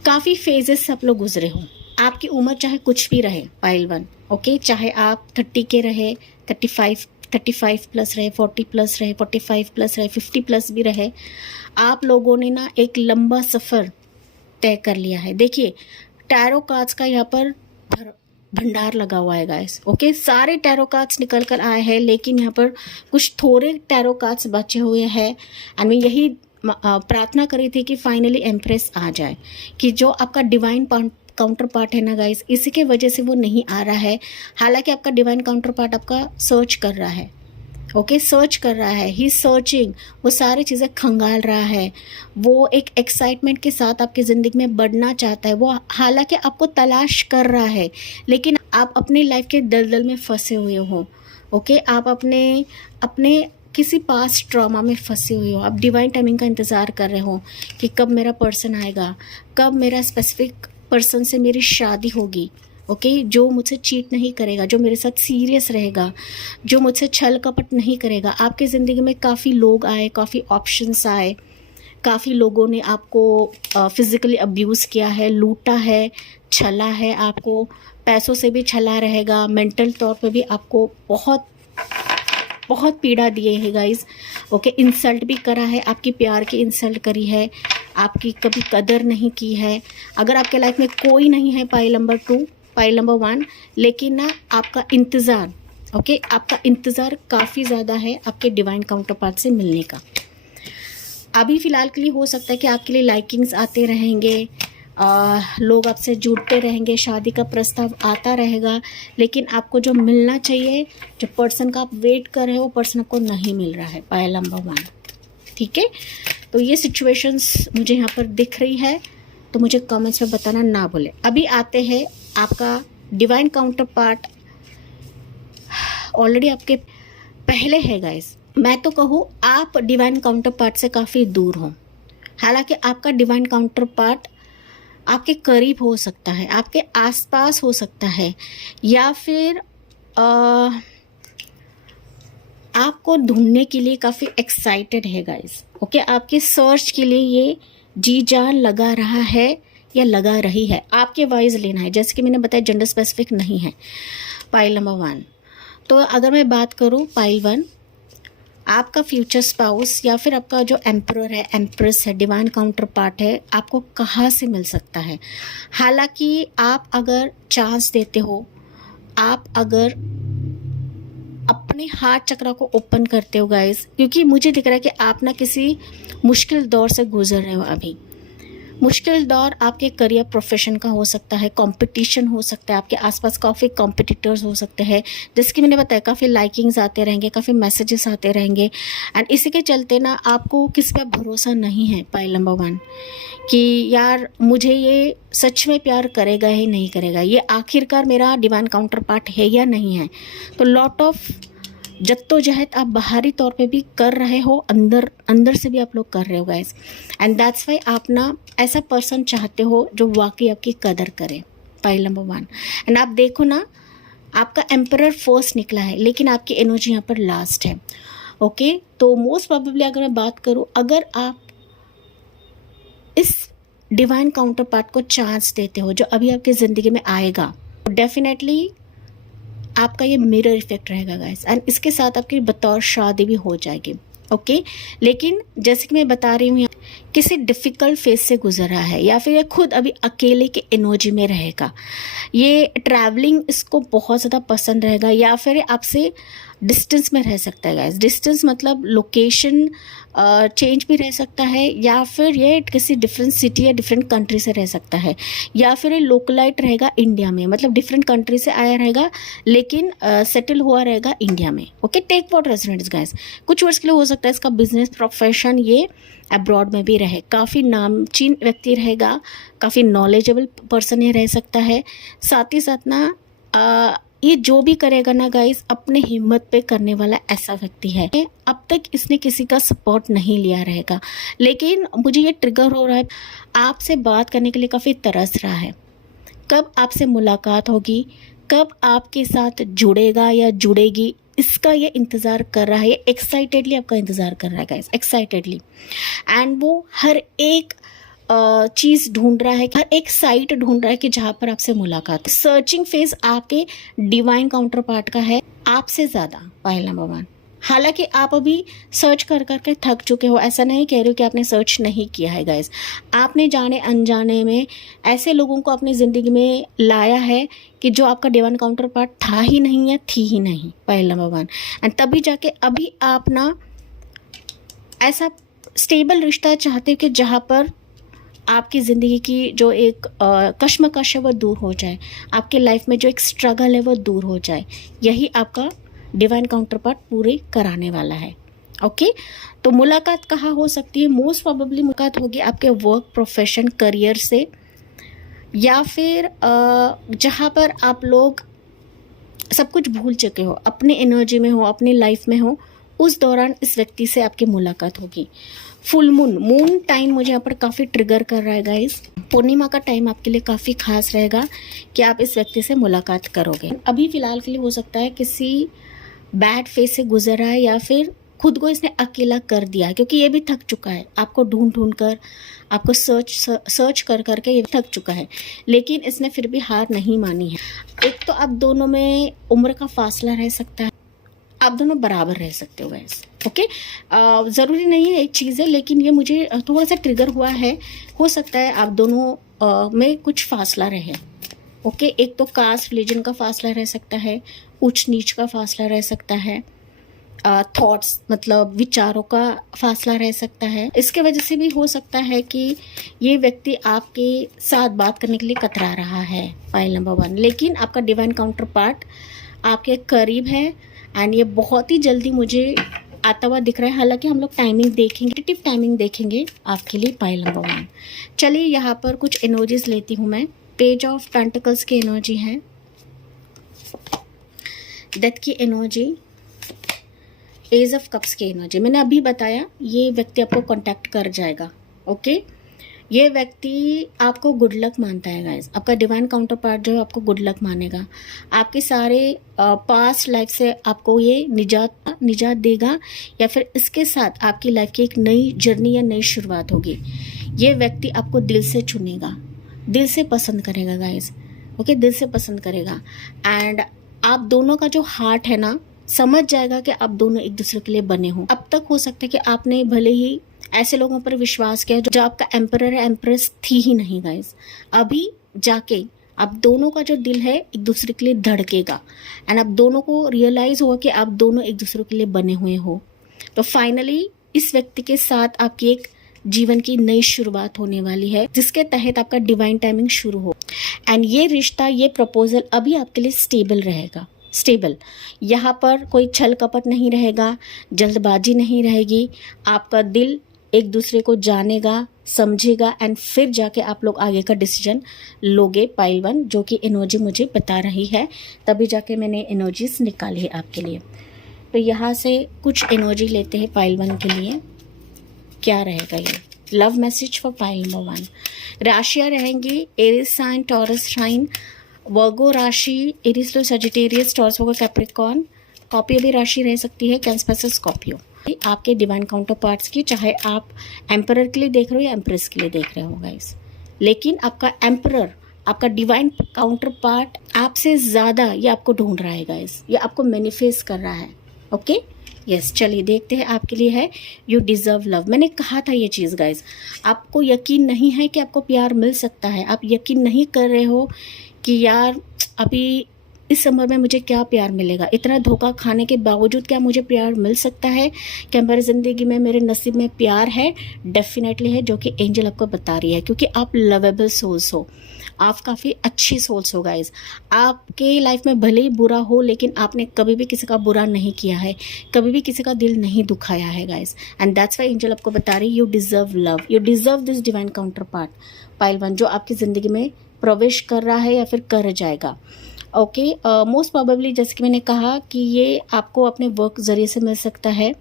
काफ़ी फेजेस से आप लोग गुजरे हो। आपकी उम्र चाहे कुछ भी रहे पाइल 1, ओके, चाहे आप 30 के रहे, 35 प्लस रहे, 40 प्लस रहे, 45 प्लस रहे, 50 प्लस भी रहे, आप लोगों ने ना एक लंबा सफ़र तय कर लिया है। देखिए टैरो कार्ड्स का यहाँ पर भंडार लगा हुआ है गाइस। ओके, सारे टैरो कार्ड्स निकल कर आए हैं, लेकिन यहाँ पर कुछ थोड़े टैरो कार्ड्स बचे हुए हैं, एंड मैं यही प्रार्थना करी थी कि फाइनली एम्प्रेस आ जाए, कि जो आपका डिवाइन काउंटर पार्ट है ना गाइस, इसी के वजह से वो नहीं आ रहा है। हालांकि आपका डिवाइन काउंटर पार्ट आपका सर्च कर रहा है। ओके, सर्च कर रहा है, ही सर्चिंग, वो सारी चीज़ें खंगाल रहा है, वो एक एक्साइटमेंट के साथ आपकी ज़िंदगी में बढ़ना चाहता है, वो हालांकि आपको तलाश कर रहा है, लेकिन आप अपनी लाइफ के दलदल में फंसे हुए हो। ओके, आप अपने अपने किसी पास्ट ट्रॉमा में फंसे हुए हो, आप डिवाइन टाइमिंग का इंतज़ार कर रहे हो कि कब मेरा पर्सन आएगा, कब मेरा स्पेसिफिक पर्सन से मेरी शादी होगी। ओके, जो मुझसे चीट नहीं करेगा, जो मेरे साथ सीरियस रहेगा, जो मुझसे छल कपट नहीं करेगा। आपकी ज़िंदगी में काफ़ी लोग आए, काफ़ी ऑप्शंस आए, काफ़ी लोगों ने आपको फिज़िकली अब्यूज़ किया है, लूटा है, छला है, आपको पैसों से भी छला रहेगा, मेंटल तौर पे भी आपको बहुत बहुत पीड़ा दिए है गाइस। ओके, इंसल्ट भी करा है, आपकी प्यार की इंसल्ट करी है, आपकी कभी कदर नहीं की है। अगर आपके लाइफ में कोई नहीं है पाइल नंबर 2, पाइल नंबर 1, लेकिन ना आपका इंतज़ार, ओके, आपका इंतज़ार काफ़ी ज़्यादा है आपके डिवाइन काउंटर पार्ट से मिलने का। अभी फ़िलहाल के लिए हो सकता है कि आपके लिए लाइकिंग्स आते रहेंगे, लोग आपसे जुड़ते रहेंगे, शादी का प्रस्ताव आता रहेगा, लेकिन आपको जो मिलना चाहिए, जो पर्सन का आप वेट कर रहे हो, पर्सन आपको नहीं मिल रहा है, पाइल नंबर 1। ठीक है, तो ये सिचुएशंस मुझे यहाँ पर दिख रही है, तो मुझे कमेंट्स में बताना ना भूलें। अभी आते हैं आपका डिवाइन काउंटर पार्ट, ऑलरेडी आपके पहले है गाइस। मैं तो कहूँ आप डिवाइन काउंटर पार्ट से काफ़ी दूर हो, हालांकि आपका डिवाइन काउंटर पार्ट आपके करीब हो सकता है, आपके आसपास हो सकता है, या फिर आपको ढूंढने के लिए काफ़ी एक्साइटेड है गाइस। ओके, आपके सर्च के लिए ये जी जान लगा रहा है या लगा रही है। आपके वाइज लेना है, जैसे कि मैंने बताया जेंडर स्पेसिफिक नहीं है पाइल नंबर 1। तो अगर मैं बात करूँ पाइल 1, आपका फ्यूचर स्पाउस या फिर आपका जो एम्परर है, एम्प्रेस है, डिवाइन काउंटर पार्ट है, आपको कहाँ से मिल सकता है। हालांकि आप अगर चांस देते हो, आप अगर अपने हार्ट चक्रा को ओपन करते हो गाइस, क्योंकि मुझे दिख रहा है कि आप ना किसी मुश्किल दौर से गुजर रहे हो। अभी मुश्किल दौर आपके करियर प्रोफेशन का हो सकता है, कंपटीशन हो सकता है, आपके आसपास काफ़ी कॉम्पिटिटर्स हो सकते हैं, जैसे कि मैंने बताया काफ़ी लाइकिंग्स आते रहेंगे, काफ़ी मैसेजेस आते रहेंगे, एंड इसी के चलते ना आपको किसी पे भरोसा नहीं है पाइल नंबर 1 कि यार मुझे ये सच में प्यार करेगा ही नहीं करेगा, ये आखिरकार मेरा डिवाइन काउंटर पार्ट है या नहीं है। तो लॉट ऑफ जद्दोजहद आप बाहरी तौर पे भी कर रहे हो, अंदर से भी आप लोग कर रहे हो गाइस, एंड दैट्स वाई आप ना ऐसा पर्सन चाहते हो जो वाकई आपकी कदर करे, पाइल नंबर 1। एंड आप देखो ना, आपका एम्परर फर्स्ट निकला है, लेकिन आपकी एनर्जी यहाँ पर लास्ट है। ओके, तो मोस्ट प्रोबेबली अगर मैं बात करूँ, अगर आप इस डिवाइन काउंटर पार्ट को चांस देते हो जो अभी आपकी ज़िंदगी में आएगा, डेफिनेटली आपका ये मिरर इफेक्ट रहेगा गाइस, एंड इसके साथ आपकी बतौर शादी भी हो जाएगी। ओके, लेकिन जैसे कि मैं बता रही हूँ, किसी डिफ़िकल्ट फेज से गुजर रहा है, या फिर ये खुद अभी अकेले के एनर्जी में रहेगा, ये ट्रैवलिंग इसको बहुत ज़्यादा पसंद रहेगा, या फिर आपसे डिस्टेंस में रह सकता है गाइस। डिस्टेंस मतलब लोकेशन चेंज भी रह सकता है, या फिर ये किसी डिफरेंट सिटी या डिफरेंट कंट्री से रह सकता है, या फिर ये लोकलाइट रहेगा इंडिया में, मतलब डिफरेंट कंट्री से आया रहेगा लेकिन सेटल हुआ रहेगा इंडिया में। Okay, take what resonates guys. कुछ वर्ष के लिए हो सकता है इसका बिजनेस प्रोफेशन ये अब्रॉड में भी रहे, काफ़ी नामचीन व्यक्ति रहेगा, काफ़ी नॉलेजेबल पर्सन ये रह सकता है। साथ ही साथ ना ये जो भी करेगा ना गाइस, अपने हिम्मत पे करने वाला ऐसा व्यक्ति है। अब तक इसने किसी का सपोर्ट नहीं लिया रहेगा, लेकिन मुझे ये ट्रिगर हो रहा है, आपसे बात करने के लिए काफ़ी तरस रहा है। कब आपसे मुलाकात होगी, कब आपके साथ जुड़ेगा या जुड़ेगी, इसका ये इंतज़ार कर रहा है, ये एक्साइटेडली आपका इंतज़ार कर रहा है गाइस, एक्साइटेडली। एंड वो हर एक चीज़ ढूंढ रहा है, हर एक साइट ढूंढ रहा है कि जहाँ पर आपसे मुलाकात। सर्चिंग फेज आपके डिवाइन काउंटर पार्ट का है आपसे ज़्यादा, पाइल नंबर 1। हालांकि आप अभी सर्च कर करके थक चुके हो, ऐसा नहीं कह रही हो कि आपने सर्च नहीं किया है गाइस। आपने जाने अनजाने में ऐसे लोगों को अपनी ज़िंदगी में लाया है कि जो आपका डिवाइन काउंटर पार्ट था ही नहीं या थी ही नहीं, पाइल नंबर 1। एंड तभी जाके अभी आप ना ऐसा स्टेबल रिश्ता चाहते हो कि जहाँ पर आपकी ज़िंदगी की जो एक कश्मकश है वो दूर हो जाए, आपके लाइफ में जो एक स्ट्रगल है वो दूर हो जाए। यही आपका डिवाइन काउंटर पार्ट पूरे कराने वाला है। ओके, तो मुलाकात कहाँ हो सकती है? मोस्ट प्रोबेबली मुलाकात होगी आपके वर्क, प्रोफेशन, करियर से, या फिर जहाँ पर आप लोग सब कुछ भूल चुके हो, अपनी एनर्जी में हो, अपनी लाइफ में हो, उस दौरान इस व्यक्ति से आपकी मुलाकात होगी। फुल मून टाइम मुझे यहाँ पर काफ़ी ट्रिगर कर रहा है गाइस। पूर्णिमा का टाइम आपके लिए काफ़ी खास रहेगा कि आप इस व्यक्ति से मुलाकात करोगे। अभी फिलहाल के लिए हो सकता है किसी बैड फेज से गुजर रहा है, या फिर खुद को इसने अकेला कर दिया है, क्योंकि ये भी थक चुका है आपको ढूंढ कर, आपको सर्च कर करके ये थक चुका है, लेकिन इसने फिर भी हार नहीं मानी है। एक तो आप दोनों में उम्र का फासला रह सकता है, आप दोनों बराबर रह सकते हो वैसे। ओके, ज़रूरी नहीं है एक चीज़ है, लेकिन ये मुझे थोड़ा सा ट्रिगर हुआ है। हो सकता है आप दोनों में कुछ फासला रहे। ओके, एक तो कास्ट रिलीजन का फासला रह सकता है, ऊंच नीच का फासला रह सकता है, थॉट्स मतलब विचारों का फासला रह सकता है। इसके वजह से भी हो सकता है कि ये व्यक्ति आपके साथ बात करने के लिए कतरा रहा है, पाइल नंबर 1। लेकिन आपका डिवाइन काउंटर पार्ट आपके करीब है, एंड ये बहुत ही जल्दी मुझे आता हुआ दिख रहा है। हालांकि हम लोग टाइमिंग देखेंगे, टाइमिंग देखेंगे आपके लिए, पाइल नंबर 1। चलिए यहाँ पर कुछ एनर्जीज लेती हूँ मैं। पेज ऑफ पेंटिकल्स की एनर्जी है, डेथ की एनर्जी, एज ऑफ कप्स की एनर्जी। मैंने अभी बताया ये व्यक्ति आपको कांटेक्ट कर जाएगा। ओके, ये व्यक्ति आपको गुड लक मानता है गाइस। आपका डिवाइन काउंटर पार्ट जो है आपको गुड लक मानेगा, आपके सारे पास्ट लाइफ से आपको ये निजात देगा, या फिर इसके साथ आपकी लाइफ की एक नई जर्नी या नई शुरुआत होगी। ये व्यक्ति आपको दिल से चुनेगा, दिल से पसंद करेगा गाइस। ओके, दिल से पसंद करेगा, एंड आप दोनों का जो हार्ट है ना, समझ जाएगा कि आप दोनों एक दूसरे के लिए बने हो। अब तक हो सकता है कि आपने भले ही ऐसे लोगों पर विश्वास किया जो आपका एम्परर है, एम्प्रेस थी ही नहीं गाइस। अभी जाके आप दोनों का जो दिल है एक दूसरे के लिए धड़केगा, एंड आप दोनों को रियलाइज होगा कि आप दोनों एक दूसरे के लिए बने हुए हो। तो फाइनली इस व्यक्ति के साथ आपकी एक जीवन की नई शुरुआत होने वाली है, जिसके तहत आपका डिवाइन टाइमिंग शुरू हो। एंड ये रिश्ता, ये प्रपोजल अभी आपके लिए स्टेबल रहेगा, स्टेबल। यहाँ पर कोई छल कपट नहीं रहेगा, जल्दबाजी नहीं रहेगी। आपका दिल एक दूसरे को जानेगा, समझेगा, एंड फिर जाके आप लोग आगे का डिसीजन लोगे, पाइल 1, जो कि एनर्जी मुझे बता रही है। तभी जाके मैंने एनर्जीज निकाली है आपके लिए। तो यहाँ से कुछ एनर्जी लेते हैं पाइल 1 के लिए। क्या रहेगा ये love message for pile number 1? राशियाँ रहेंगी एरीज साइन, टॉरस साइन, वर्गो राशि, एरीज लो, सजिटेरियस, टॉरस, वर्गो, कैप्रिकॉर्न। स्कॉर्पियो भी राशि रह सकती है, कैंसर, स्कॉर्पियो। आपके डिवाइन काउंटर पार्ट्स की, चाहे आप एम्परर के लिए देख रहे हो या एम्प्रेस के लिए देख रहे हो गाइस, लेकिन आपका एम्परर, आपका डिवाइन काउंटर पार्ट आपसे ज़्यादा ये आपको ढूंढ रहा है गाइस, ये आपको मैनिफेस्ट कर रहा है। ओके, यस, चलिए देखते हैं आपके लिए है यू डिज़र्व लव। मैंने कहा था ये चीज़ गाइस, आपको यकीन नहीं है कि आपको प्यार मिल सकता है, आप यकीन नहीं कर रहे हो कि यार अभी इस उम्र में मुझे क्या प्यार मिलेगा, इतना धोखा खाने के बावजूद क्या मुझे प्यार मिल सकता है, क्या मेरी ज़िंदगी में, मेरे नसीब में प्यार है? डेफिनेटली है, जो कि एंजल आपको बता रही है, क्योंकि आप लवेबल सोल्स हो, आप काफ़ी अच्छी सोल्स हो गाइज। आपके लाइफ में भले ही बुरा हो, लेकिन आपने कभी भी किसी का बुरा नहीं किया है, कभी भी किसी का दिल नहीं दुखाया है guys, and that's Y angel आपको बता रही है you deserve love, you deserve this divine counter part, pile 1, जो आपकी ज़िंदगी में प्रवेश कर रहा है या फिर कर जाएगा। ओके, मोस्ट प्रोबेबली जैसे कि मैंने कहा कि ये आपको अपने वर्क ज़रिए से मिल सकता है,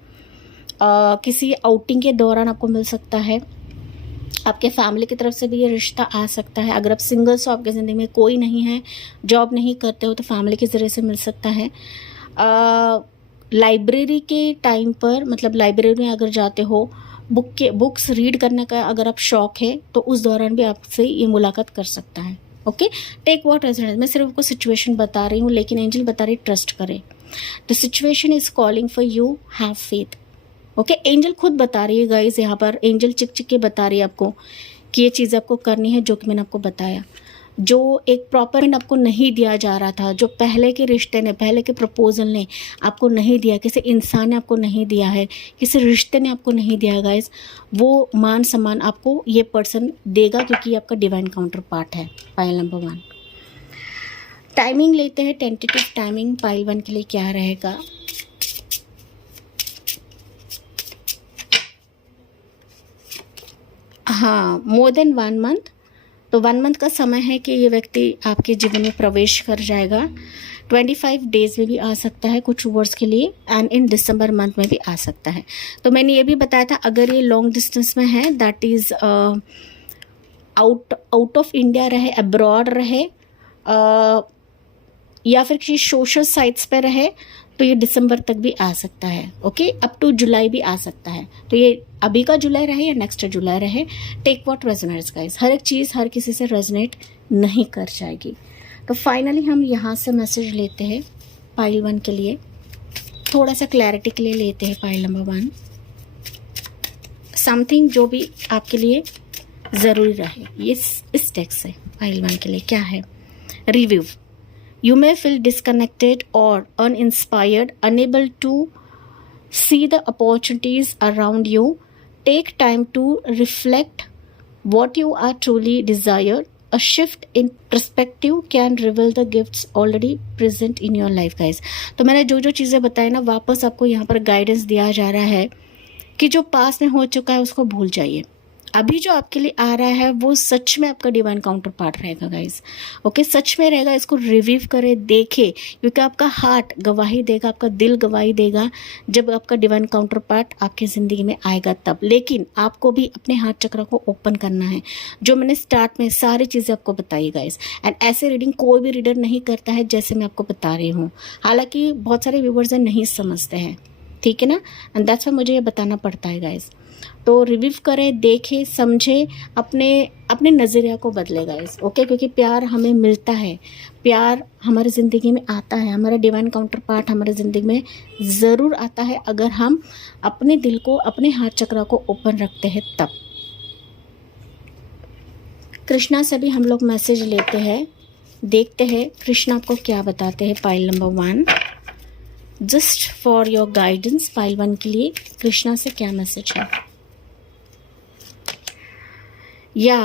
किसी आउटिंग के दौरान आपको मिल सकता है, आपके फैमिली की तरफ से भी ये रिश्ता आ सकता है। अगर आप सिंगल्स हो, आपके ज़िंदगी में कोई नहीं है, जॉब नहीं करते हो, तो फैमिली के ज़रिए से मिल सकता है। लाइब्रेरी के टाइम पर, मतलब लाइब्रेरी में अगर जाते हो, बुक्स रीड करने का अगर आप शौक है, तो उस दौरान भी आपसे ये मुलाकात कर सकता है। Okay, take what resonance. मैं सिर्फ आपको सिचुएशन बता रही हूँ, लेकिन एंजल बता रही ट्रस्ट करें। The situation is calling for you, have faith. Okay, angel खुद बता रही है गाइस, यहाँ पर एंजल चिक चिक के बता रही है आपको कि ये चीज़ आपको करनी है, जो कि मैंने आपको बताया। जो एक प्रॉपर आपको नहीं दिया जा रहा था, जो पहले के रिश्ते ने, पहले के प्रपोजल ने आपको नहीं दिया, किसी इंसान ने आपको नहीं दिया है, किसी रिश्ते ने आपको नहीं दिया है गाइस, वो मान सम्मान आपको ये पर्सन देगा, क्योंकि ये आपका डिवाइन काउंटर पार्ट है, पाइल नंबर 1। टाइमिंग लेते हैं, टेंटेटिव टाइमिंग पाइल 1 के लिए क्या रहेगा। हाँ, मोर देन 1 मंथ, तो 1 मंथ का समय है कि ये व्यक्ति आपके जीवन में प्रवेश कर जाएगा। 25 डेज में भी आ सकता है कुछ वर्ड्स के लिए, एंड इन दिसंबर मंथ में भी आ सकता है। तो मैंने ये भी बताया था, अगर ये लॉन्ग डिस्टेंस में है, that is out of India रहे, अब्रॉड रहे, या फिर किसी सोशल साइट्स पे रहे, तो ये दिसंबर तक भी आ सकता है। ओके, अप टू जुलाई भी आ सकता है। तो ये अभी का जुलाई रहे या नेक्स्ट जुलाई रहे, टेक व्हाट रेजोनेट्स गाइस। हर एक चीज़ हर किसी से रेजोनेट नहीं कर जाएगी। तो फाइनली हम यहाँ से मैसेज लेते हैं पाइल 1 के लिए, थोड़ा सा क्लैरिटी के लिए लेते हैं पाइल नंबर 1। समथिंग जो भी आपके लिए ज़रूरी रहे, ये इस टेक्स्ट से पाइल 1 के लिए क्या है। Review, you may feel disconnected or uninspired, unable to see the opportunities around you. Take time to reflect what you are truly desire. A shift in perspective can reveal the gifts already present in your life, guys. तो मैंने जो जो चीज़ें बताई ना, वापस आपको यहाँ पर गाइडेंस दिया जा रहा है कि जो पास में हो चुका है उसको भूल जाइए। अभी जो आपके लिए आ रहा है वो सच में आपका डिवाइन काउंटर पार्ट रहेगा गाइस। ओके, सच में रहेगा। इसको रिव्यू करें, देखें, क्योंकि आपका हार्ट गवाही देगा, आपका दिल गवाही देगा जब आपका डिवाइन काउंटर पार्ट आपकी ज़िंदगी में आएगा तब। लेकिन आपको भी अपने हार्ट चक्र को ओपन करना है, जो मैंने स्टार्ट में सारी चीज़ें आपको बताई गाइस। एंड ऐसे रीडिंग कोई भी रीडर नहीं करता है जैसे मैं आपको बता रही हूँ। हालांकि बहुत सारे व्यूवर्स नहीं समझते हैं, ठीक है ना, एंड दैट्स व्हाई मुझे ये बताना पड़ता है गाइस। तो रिव्यू करें, देखें, समझें, अपने नज़रिया को बदले गाइस। ओके, क्योंकि प्यार हमें मिलता है, प्यार हमारी ज़िंदगी में आता है, हमारा डिवाइन काउंटर पार्ट हमारी ज़िंदगी में ज़रूर आता है अगर हम अपने दिल को, अपने हार्ट चक्र को ओपन रखते हैं तब। कृष्णा से भी हम लोग मैसेज लेते हैं, देखते हैं कृष्णा आपको क्या बताते हैं pile number 1। Just for your guidance, pile 1 के लिए कृष्णा से क्या मैसेज है। या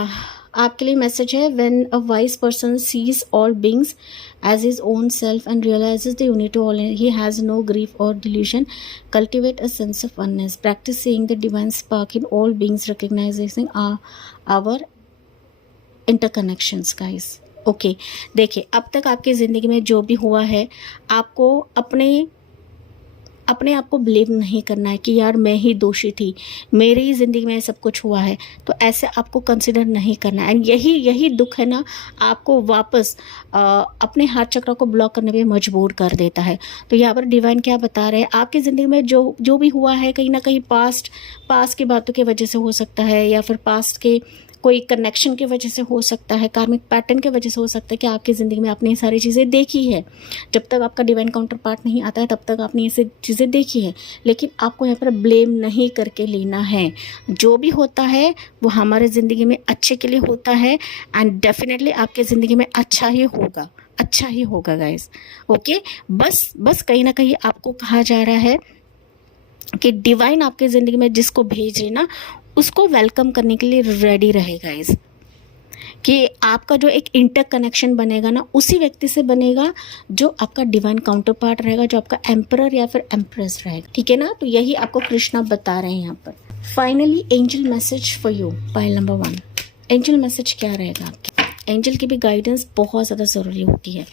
आपके लिए मैसेज है, when a wise person sees all beings as his own self and realises the unity all, he has no grief or delusion, cultivate a sense of oneness, practice seeing the divine spark in all beings, recognising our interconnections guys. Okay, देखिए, अब तक आपकी ज़िंदगी में जो भी हुआ है, आपको अपने आप को ब्लेम नहीं करना है कि यार मैं ही दोषी थी, मेरी ही ज़िंदगी में सब कुछ हुआ है, तो ऐसे आपको कंसिडर नहीं करना है। एंड यही दुख है ना, आपको वापस अपने हार्ट चक्र को ब्लॉक करने पे मजबूर कर देता है। तो यहाँ पर डिवाइन क्या बता रहे हैं, आपकी ज़िंदगी में जो भी हुआ है, कहीं ना कहीं पास्ट की बातों की वजह से हो सकता है, या फिर पास्ट के कोई कनेक्शन की वजह से हो सकता है, कार्मिक पैटर्न की वजह से हो सकता है कि आपकी ज़िंदगी में आपने ये सारी चीज़ें देखी है। जब तक आपका डिवाइन काउंटर पार्ट नहीं आता है तब तक आपने ये चीज़ें देखी है, लेकिन आपको यहाँ पर ब्लेम नहीं करके लेना है। जो भी होता है वो हमारे ज़िंदगी में अच्छे के लिए होता है, एंड डेफिनेटली आपके ज़िंदगी में अच्छा ही होगा गाइस। ओके, बस कहीं ना कहीं आपको कहा जा रहा है कि डिवाइन आपके ज़िंदगी में जिसको भेज रहे ना, उसको वेलकम करने के लिए रेडी रहेगा इस, कि आपका जो एक इंटर कनेक्शन बनेगा ना, उसी व्यक्ति से बनेगा जो आपका डिवाइन काउंटर पार्ट रहेगा, जो आपका एम्परर या फिर एम्प्रेस रहेगा, ठीक है ना। तो यही आपको कृष्णा बता रहे हैं यहाँ पर। Finally angel message for you, pile number 1। Angel message क्या रहेगा आपके। एंजल की भी गाइडेंस बहुत ज़्यादा ज़रूरी होती है।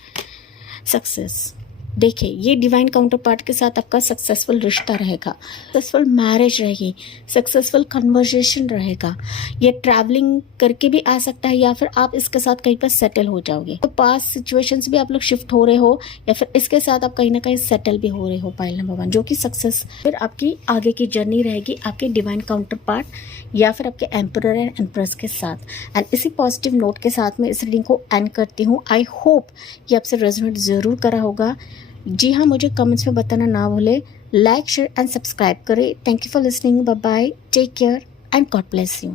सक्सेस, देखिए, ये डिवाइन काउंटर पार्ट के साथ आपका सक्सेसफुल रिश्ता रहेगा, सक्सेसफुल मैरिज रहेगी, सक्सेसफुल कन्वर्सेशन रहेगा। ये ट्रैवलिंग करके भी आ सकता है, या फिर आप इसके साथ कहीं पर सेटल हो जाओगे। तो पास्ट सिचुएशंस भी आप लोग शिफ्ट हो रहे हो, या फिर इसके साथ आप कहीं ना कहीं सेटल भी हो रहे हो, पाइल नंबर 1, जो कि सक्सेस फिर आपकी आगे की जर्नी रहेगी आपके डिवाइन काउंटर पार्ट या फिर आपके एम्परर एंड एम्प्रेस के साथ। एंड इसी पॉजिटिव नोट के साथ में इस रीडिंग को एंड करती हूँ। आई होप ये आपसे रेजोनेट ज़रूर करा होगा। जी हाँ, मुझे कमेंट्स में बताना ना भूले। लाइक, शेयर एंड सब्सक्राइब करें। Thank you for listening, bye bye, take care and God bless you.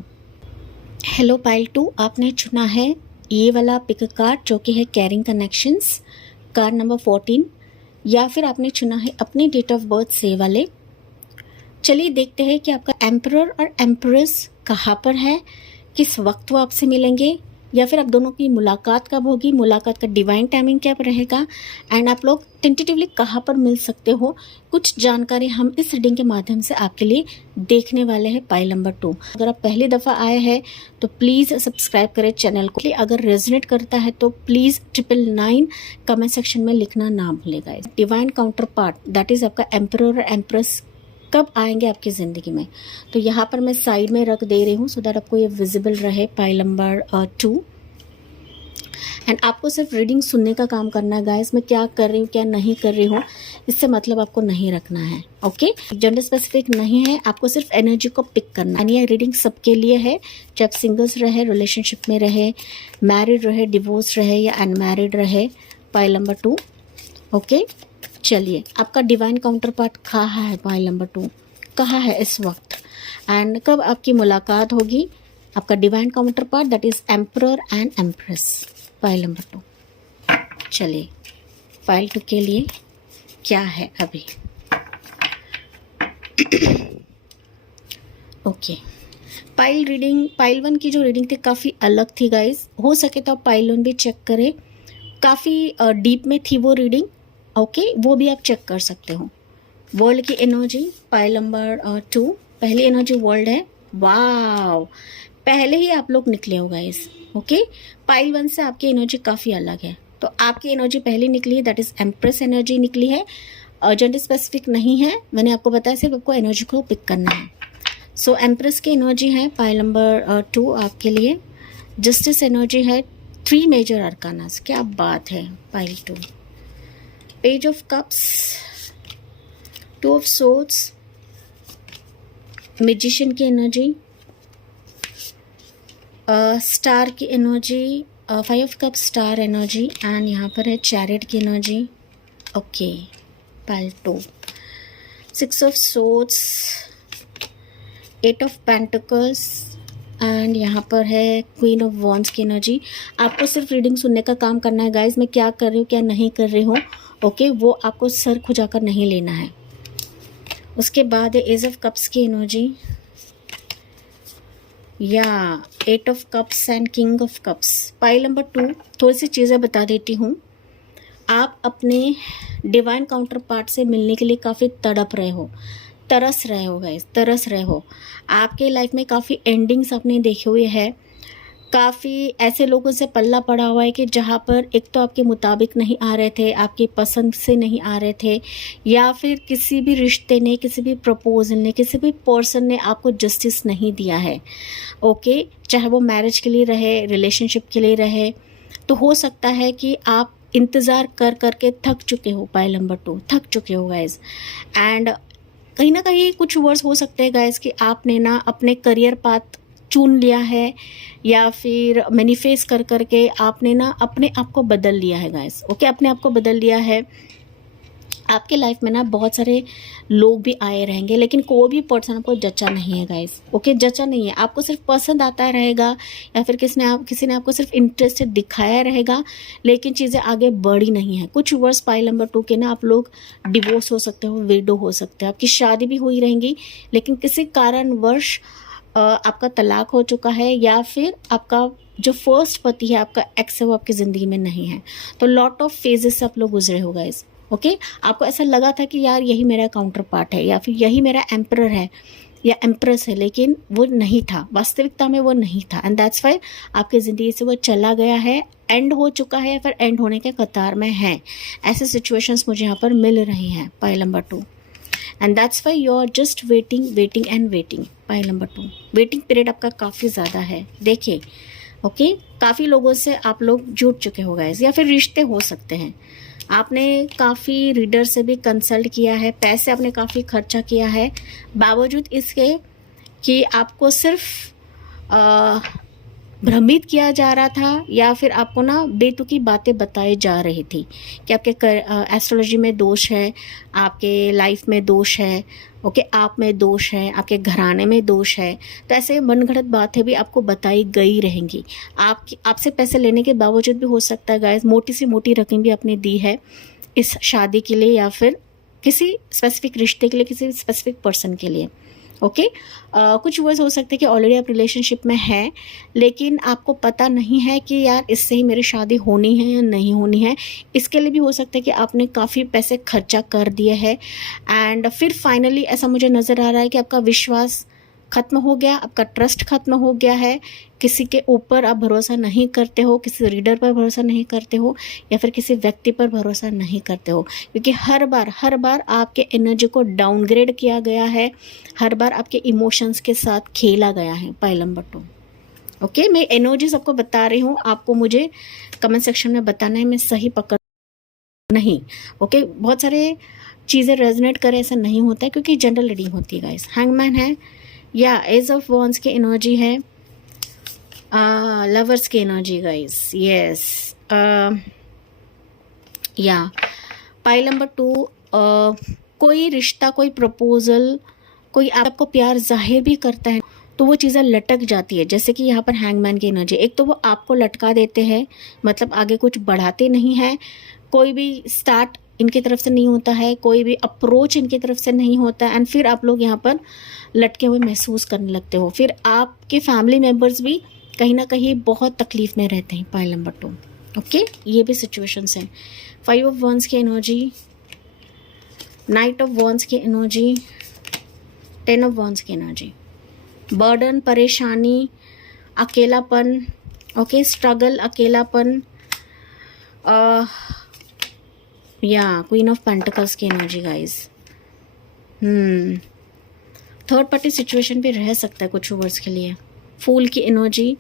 Hello pile 2, आपने चुना है ये वाला पिक कार्ड जो कि है कैरिंग कनेक्शंस, कार्ड नंबर 14, या फिर आपने चुना है अपनी डेट ऑफ बर्थ से वाले। चलिए देखते हैं कि आपका एम्परर और एम्प्रेस कहाँ पर है, किस वक्त वो आपसे मिलेंगे, या फिर आप दोनों की मुलाकात कब होगी, मुलाकात का डिवाइन टाइमिंग क्या रहेगा, एंड आप लोग टेंटेटिवली कहाँ पर मिल सकते हो, कुछ जानकारी हम इस रीडिंग के माध्यम से आपके लिए देखने वाले हैं पाइल नंबर 2। अगर आप पहली दफ़ा आए हैं तो प्लीज़ सब्सक्राइब करें चैनल को। अगर रेजोनेट करता है तो प्लीज़ 999 कमेंट सेक्शन में लिखना ना भूलेगा। Divine counter part that is आपका एम्परर और एम्प्रेस कब आएंगे आपकी ज़िंदगी में, तो यहाँ पर मैं साइड में रख दे रही हूँ सो दैट आपको ये विजिबल रहे पाइल नंबर 2। एंड आपको सिर्फ रीडिंग सुनने का काम करना है गाइस, मैं क्या कर रही हूँ क्या नहीं कर रही हूँ इससे मतलब आपको नहीं रखना है। ओके, जेंडर स्पेसिफिक नहीं है, आपको सिर्फ एनर्जी को पिक करना है। ये रीडिंग सबके लिए है, चाहे आप सिंगल्स रहे, रिलेशनशिप में रहे, मैरिड रहे, डिवोर्स रहे या अनमैरिड रहे। Pile number 2। ओके, चलिए आपका डिवाइन काउंटर पार्ट कहाँ है, पाइल नंबर 2 कहाँ है इस वक्त, एंड कब आपकी मुलाकात होगी। आपका divine counter part that is emperor and empress, pile number 2। चलिए पाइल 2 के लिए क्या है अभी। ओके, पाइल रीडिंग, पाइल 1 की जो रीडिंग थी काफ़ी अलग थी गाइस, हो सके तो आप पाइल 1 भी चेक करें, काफ़ी डीप में थी वो रीडिंग। ओके, वो भी आप चेक कर सकते हो। वर्ल्ड की एनर्जी पाइल नंबर 2, पहली एनर्जी वर्ल्ड है। वाव, पहले ही आप लोग निकले हो गाइस। ओके, पाइल 1 से आपकी एनर्जी काफ़ी अलग है, तो आपकी एनर्जी पहले निकली है दैट इज एम्प्रेस एनर्जी निकली है। जेंडर स्पेसिफिक नहीं है, मैंने आपको बताया, सिर्फ आपको एनर्जी को पिक करना है। सो एम्प्रेस की एनर्जी है पाइल नंबर 2 आपके लिए। जस्टिस एनर्जी है, 3 मेजर अरकानास, क्या बात है। Pile 2, page of cups, 2 of swords, magician की एनर्जी, स्टार की energy, 5 of cups star energy, and यहाँ पर है चैरियट की energy. Okay, pile 2, 6 of swords, 8 of pentacles, and यहाँ पर है क्वीन ऑफ वॉन्ड्स की एनर्जी। आपको सिर्फ रीडिंग सुनने का काम करना है गाइस, मैं क्या कर रही हूँ क्या नहीं कर रही हूँ। ओके, वो आपको सर खुजाकर नहीं लेना है। उसके बाद है एज ऑफ कप्स की एनर्जी, या 8 of cups and king of cups. Pile number 2, थोड़ी सी चीज़ें बता देती हूँ। आप अपने डिवाइन काउंटर पार्ट से मिलने के लिए काफ़ी तड़प रहे हो, तरस रहे हो गाइस, तरस रहे हो। आपके लाइफ में काफ़ी एंडिंग्स आपने देखे हुए हैं, काफ़ी ऐसे लोगों से पल्ला पड़ा हुआ है कि जहाँ पर एक तो आपके मुताबिक नहीं आ रहे थे, आपकी पसंद से नहीं आ रहे थे, या फिर किसी भी रिश्ते ने, किसी भी प्रपोजल ने, किसी भी पर्सन ने आपको जस्टिस नहीं दिया है। ओके, चाहे वो मैरिज के लिए रहे, रिलेशनशिप के लिए रहे, तो हो सकता है कि आप इंतज़ार कर करके थक चुके हो। पाइल नंबर 2, थक चुके हो गाइज। एंड कहीं ना कहीं कुछ वर्ड्स हो सकते हैं गाइज कि आपने ना अपने करियर पाथ चुन लिया है, या फिर मैनिफेस्ट कर करके आपने ना अपने आप को बदल लिया है गाइस। ओके, अपने आप को बदल लिया है। आपके लाइफ में ना बहुत सारे लोग भी आए रहेंगे, लेकिन कोई भी पर्सन आपको जचा नहीं है गाइस। ओके, जचा नहीं है, आपको सिर्फ पसंद आता रहेगा, या फिर किसी ने आपको सिर्फ इंटरेस्ट दिखाया रहेगा, लेकिन चीज़ें आगे बढ़ी नहीं है। कुछ वर्ष पाइल नंबर 2 के ना आप लोग डिवोर्स हो सकते हो, विडो हो सकते हो, आपकी शादी भी हुई रहेंगी, लेकिन किसी कारणवश आपका तलाक हो चुका है, या फिर आपका जो फर्स्ट पति है, आपका एक्स है, वो आपकी ज़िंदगी में नहीं है। तो लॉट ऑफ फेजेस से आप लोग गुजरे हो गाइस। ओके, आपको ऐसा लगा था कि यार यही मेरा काउंटर पार्ट है, या फिर यही मेरा एम्परर है या एम्प्रेस है, लेकिन वो नहीं था, वास्तविकता में वो नहीं था। एंड दैट्स वाई आपकी ज़िंदगी से वो चला गया है, एंड हो चुका है, या फिर एंड होने के कतार में है। ऐसे सिचुएशंस मुझे यहाँ पर मिल रही हैं pile number 2, and that's why you are just waiting and waiting. Pile number 2, waiting period आपका काफ़ी ज़्यादा है। देखिए, ओके, काफ़ी लोगों से आप लोग जुड़ चुके हो गाइस, या फिर रिश्ते हो सकते हैं। आपने काफ़ी रीडर से भी कंसल्ट किया है, पैसे आपने काफ़ी खर्चा किया है, बावजूद इसके कि आपको सिर्फ भ्रमित किया जा रहा था, या फिर आपको ना बेतुकी बातें बताई जा रही थी कि आपके एस्ट्रोलॉजी में दोष है, आपके लाइफ में दोष है, ओके, आप में दोष है, आपके घराने में दोष है। तो ऐसे मनगढ़ंत बातें भी आपको बताई गई रहेंगी। आपसे पैसे लेने के बावजूद भी हो सकता है गाइस, मोटी सी मोटी रकम भी आपने दी है इस शादी के लिए, या फिर किसी स्पेसिफिक रिश्ते के लिए, किसी स्पेसिफिक पर्सन के लिए। ओके कुछ वर्ड्स हो सकते हैं कि ऑलरेडी आप रिलेशनशिप में हैं, लेकिन आपको पता नहीं है कि यार इससे ही मेरी शादी होनी है या नहीं होनी है। इसके लिए भी हो सकता है कि आपने काफ़ी पैसे खर्चा कर दिए हैं एंड फिर फाइनली ऐसा मुझे नज़र आ रहा है कि आपका विश्वास ख़त्म हो गया, आपका ट्रस्ट ख़त्म हो गया है, किसी के ऊपर आप भरोसा नहीं करते हो, किसी रीडर पर भरोसा नहीं करते हो या फिर किसी व्यक्ति पर भरोसा नहीं करते हो, क्योंकि हर बार आपके एनर्जी को डाउनग्रेड किया गया है, हर बार आपके इमोशंस के साथ खेला गया है। Pile number 2। ओके, मैं एनर्जीज आपको बता रही हूँ, आपको मुझे कमेंट सेक्शन में बताना है मैं सही पकड़ नहीं। ओके, बहुत सारे चीज़ें रेजोनेट करें ऐसा नहीं होता है क्योंकि जनरल रीडिंग होती है गाइस। हैंगमैन है या एज ऑफ वॉन्ड्स की एनर्जी है, लवर्स की एनर्जी गाइस, यस या पाइल नंबर 2। कोई रिश्ता, कोई प्रपोजल, कोई आपको प्यार जाहिर भी करता है तो वो चीज़ें लटक जाती है। जैसे कि यहाँ पर हैंगमैन की एनर्जी, एक तो वो आपको लटका देते हैं, मतलब आगे कुछ बढ़ाते नहीं है, कोई भी स्टार्ट इनकी तरफ से नहीं होता है, कोई भी अप्रोच इनकी तरफ से नहीं होता है एंड फिर आप लोग यहाँ पर लटके हुए महसूस करने लगते हो। फिर आपके फैमिली मेम्बर्स भी कहीं ना कहीं बहुत तकलीफ में रहते हैं। Pile number 2। ओके, ये भी सिचुएशंस हैं। 5 ऑफ वॉन्ड्स की एनर्जी, नाइट ऑफ वॉन्ड्स की एनर्जी, 10 ऑफ वॉन्ड्स की एनर्जी, बर्डन, परेशानी, अकेलापन, ओके, स्ट्रगल, अकेलापन, या क्वीन ऑफ पेंटिकल्स की energy guys. Third party situation भी रह सकता है कुछ वर्ड्स के लिए। फूल की एनर्जी,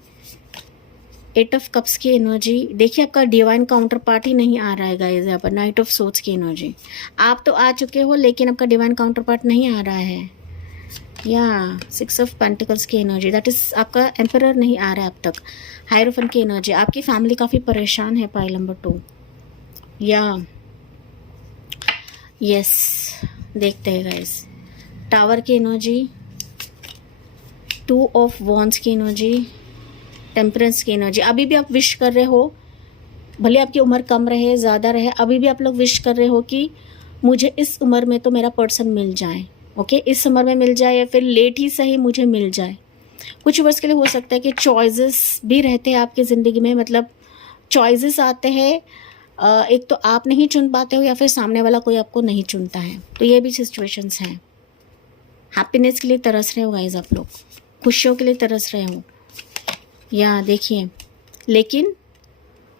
8 ऑफ कप्स की एनर्जी। देखिए आपका डिवाइन काउंटर पार्ट ही नहीं आ रहा है गाइस यहाँ पर। नाइट ऑफ सोर्ड्स की एनर्जी, आप तो आ चुके हो लेकिन आपका डिवाइन काउंटर पार्ट नहीं आ रहा है। या 6 ऑफ पेंटिकल्स की एनर्जी, दैट इज आपका एम्परर नहीं आ रहा है अब तक। हायरोफेंट की एनर्जी, आपकी फैमिली काफ़ी परेशान है। Pile number 2। या यस, देखते हैं गाइस। टावर की एनर्जी, 2 ऑफ वॉन्ड्स की एनर्जी, टेम्परेंस की एनर्जी। अभी भी आप विश कर रहे हो, भले आपकी उम्र कम रहे ज़्यादा रहे, अभी भी आप लोग विश कर रहे हो कि मुझे इस उम्र में तो मेरा पर्सन मिल जाए। ओके, इस उम्र में मिल जाए या फिर लेट ही सही मुझे मिल जाए। कुछ वर्ष के लिए हो सकता है कि चॉइसेस भी रहते हैं आपकी ज़िंदगी में, मतलब चॉइसेस आते हैं, एक तो आप नहीं चुन पाते हो या फिर सामने वाला कोई आपको नहीं चुनता है, तो ये भी सिचुएशंस हैं। हैप्पीनेस के लिए तरस रहे हो गाइस आप लोग, खुशियों के लिए तरस रहे हो। या देखिए, लेकिन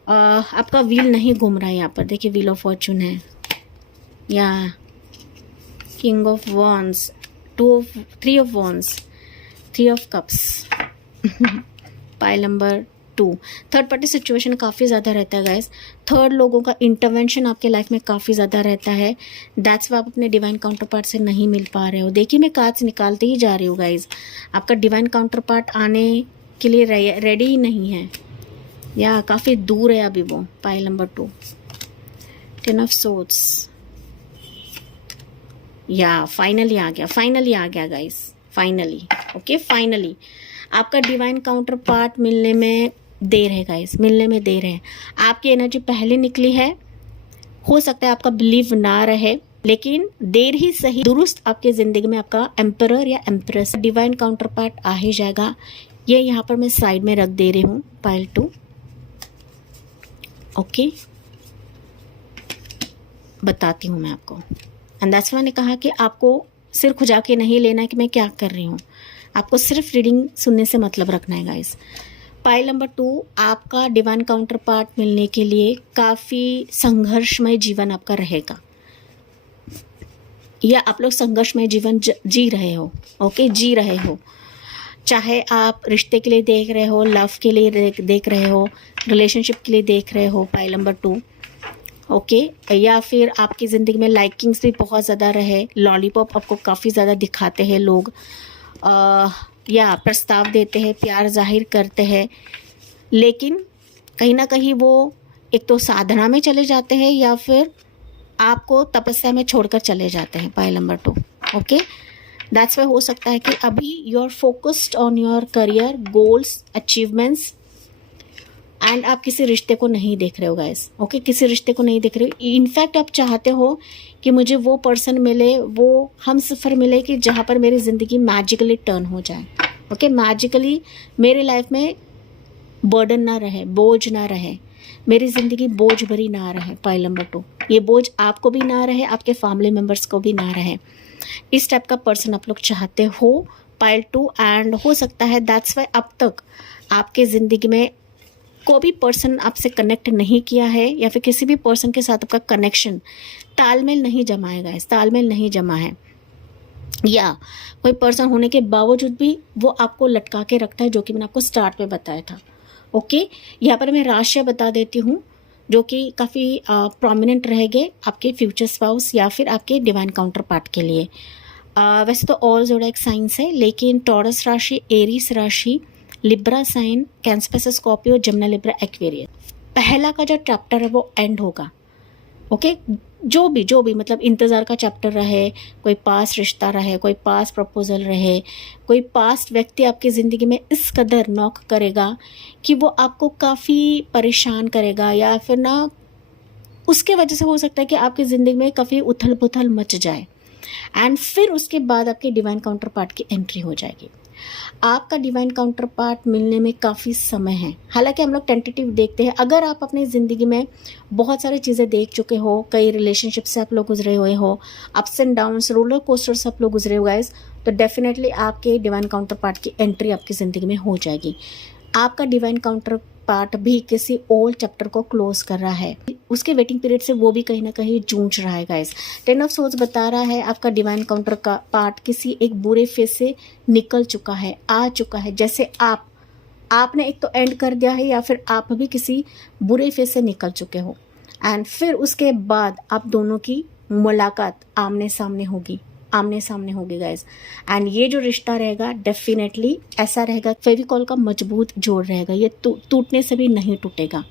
आपका व्हील नहीं घूम रहा है यहाँ पर। देखिए व्हील ऑफ फॉर्चून है, या king of wands, 3 of wands, 3 of cups, pile number 2। Third party situation काफ़ी ज़्यादा रहता है गाइस। थर्ड लोगों का इंटरवेंशन आपके लाइफ में काफ़ी ज़्यादा रहता है। दैट्स वाई आप अपने डिवाइन काउंटर पार्ट से नहीं मिल पा रहे हो। देखिए मैं कार्ड्स निकालते ही जा रही हूँ गाइस, आपका डिवाइन काउंटर पार्ट आने के लिए रेडी ही नहीं है, या काफ़ी दूर है अभी वो। पाइल नंबर 2, 10 ऑफ सोर्ड्स, या फाइनली आ गया गाइस, फाइनली। ओके, फाइनली आपका डिवाइन काउंटर पार्ट मिलने में देर है गाइस, मिलने में देर है। आपकी एनर्जी पहले निकली है, हो सकता है आपका बिलीव ना रहे, लेकिन देर ही सही दुरुस्त आपके ज़िंदगी में आपका एम्परर या एम्प्रेस डिवाइन काउंटर पार्ट आ ही जाएगा। ये यहाँ पर मैं साइड में रख दे रही हूँ। पाइल 2। ओके, बताती हूँ मैं आपको। एंड दैट्स वाई ने कहा कि आपको सिर खुजा के नहीं लेना है कि मैं क्या कर रही हूँ, आपको सिर्फ रीडिंग सुनने से मतलब रखना है गाइस। पाइल नंबर 2, आपका डिवाइन काउंटर पार्ट मिलने के लिए काफ़ी संघर्षमय जीवन आपका रहेगा, या आप लोग संघर्षमय जीवन जी रहे हो। ओके, जी रहे हो, चाहे आप रिश्ते के लिए देख रहे हो, लव के लिए देख रहे हो, रिलेशनशिप के लिए देख रहे हो। Pile number 2। ओके, या फिर आपकी ज़िंदगी में लाइकिंग्स भी बहुत ज़्यादा रहे, लॉलीपॉप आपको काफ़ी ज़्यादा दिखाते हैं लोग, या प्रस्ताव देते हैं, प्यार जाहिर करते हैं, लेकिन कहीं ना कहीं वो एक तो साधना में चले जाते हैं या फिर आपको तपस्या में छोड़कर चले जाते हैं। Pile number 2। Okay, that's why हो सकता है कि अभी you are focused on your career goals, achievements and आप किसी रिश्ते को नहीं देख रहे हो गाइस, ओके, किसी रिश्ते को नहीं देख रहे हो। इनफैक्ट आप चाहते हो कि मुझे वो पर्सन मिले, वो हम सफ़र मिले कि जहाँ पर मेरी ज़िंदगी मैजिकली टर्न हो जाए, ओके, मैजिकली मेरी लाइफ में बर्डन ना रहे, बोझ ना रहे, मेरी ज़िंदगी बोझ भरी ना रहे। पाइल नंबर 2, ये बोझ आपको भी ना रहे, आपके फैमिली मेम्बर्स को भी ना रहे। इस टाइप का पर्सन आप लोग चाहते हो, पाइल 2। एंड हो सकता है दैट्स वाई अब तक आपके ज़िंदगी में कोई भी पर्सन आपसे कनेक्ट नहीं किया है, या फिर किसी भी पर्सन के साथ आपका कनेक्शन तालमेल नहीं जमा है गाइस, तालमेल नहीं जमा है, या कोई पर्सन होने के बावजूद भी वो आपको लटका के रखता है, जो कि मैंने आपको स्टार्ट में बताया था, ओके। यहाँ पर मैं राशियाँ बता देती हूँ जो कि काफ़ी प्रोमिनेंट रहेंगे आपके फ्यूचर स्पाउस या फिर आपके डिवाइन काउंटर पार्ट के लिए। वैसे तो ऑल ज़ोडिएक साइंस है, लेकिन टॉरस राशि, एरीस राशि, Libra sign, Cancer, Scorpio, Jamuna, Libra, Aquarius, पहला का जो चैप्टर है वो एंड होगा, ओके। जो भी मतलब इंतज़ार का चैप्टर रहे, कोई पास रिश्ता रहे, कोई पास प्रपोजल रहे, कोई पास्ट व्यक्ति आपकी ज़िंदगी में इस कदर नॉक करेगा कि वो आपको काफ़ी परेशान करेगा, या फिर ना उसके वजह से हो सकता है कि आपकी ज़िंदगी में काफ़ी उथल पुथल मच जाए, एंड फिर उसके बाद आपके डिवाइन काउंटर पार्ट की एंट्री हो जाएगी। आपका डिवाइन काउंटर पार्ट मिलने में काफ़ी समय है, हालांकि हम लोग टेंटेटिव देखते हैं। अगर आप अपनी ज़िंदगी में बहुत सारी चीज़ें देख चुके हो, कई रिलेशनशिप से आप लोग गुजरे हुए हो, ups and downs, roller coaster से आप लोग गुजरे हो गाइस, तो डेफिनेटली आपके डिवाइन काउंटर पार्ट की एंट्री आपकी ज़िंदगी में हो जाएगी। आपका डिवाइन काउंटर पार्ट भी किसी ओल्ड चैप्टर को क्लोज कर रहा है, उसके वेटिंग पीरियड से वो भी कहीं ना कहीं जूझ रहा है गाइस। 10 ऑफ सोर्ड्स बता रहा है आपका डिवाइन काउंटर का पार्ट किसी एक बुरे फेज से निकल चुका है, आ चुका है। जैसे आपने एक तो एंड कर दिया है, या फिर आप भी किसी बुरे फेज से निकल चुके हो, एंड फिर उसके बाद आप दोनों की मुलाकात आमने सामने होगी, आमने सामने होगी गाइस। एंड ये जो रिश्ता रहेगा डेफिनेटली ऐसा रहेगा, फेविकॉल का मजबूत जोड़ रहेगा, ये टूटने से भी नहीं टूटेगा।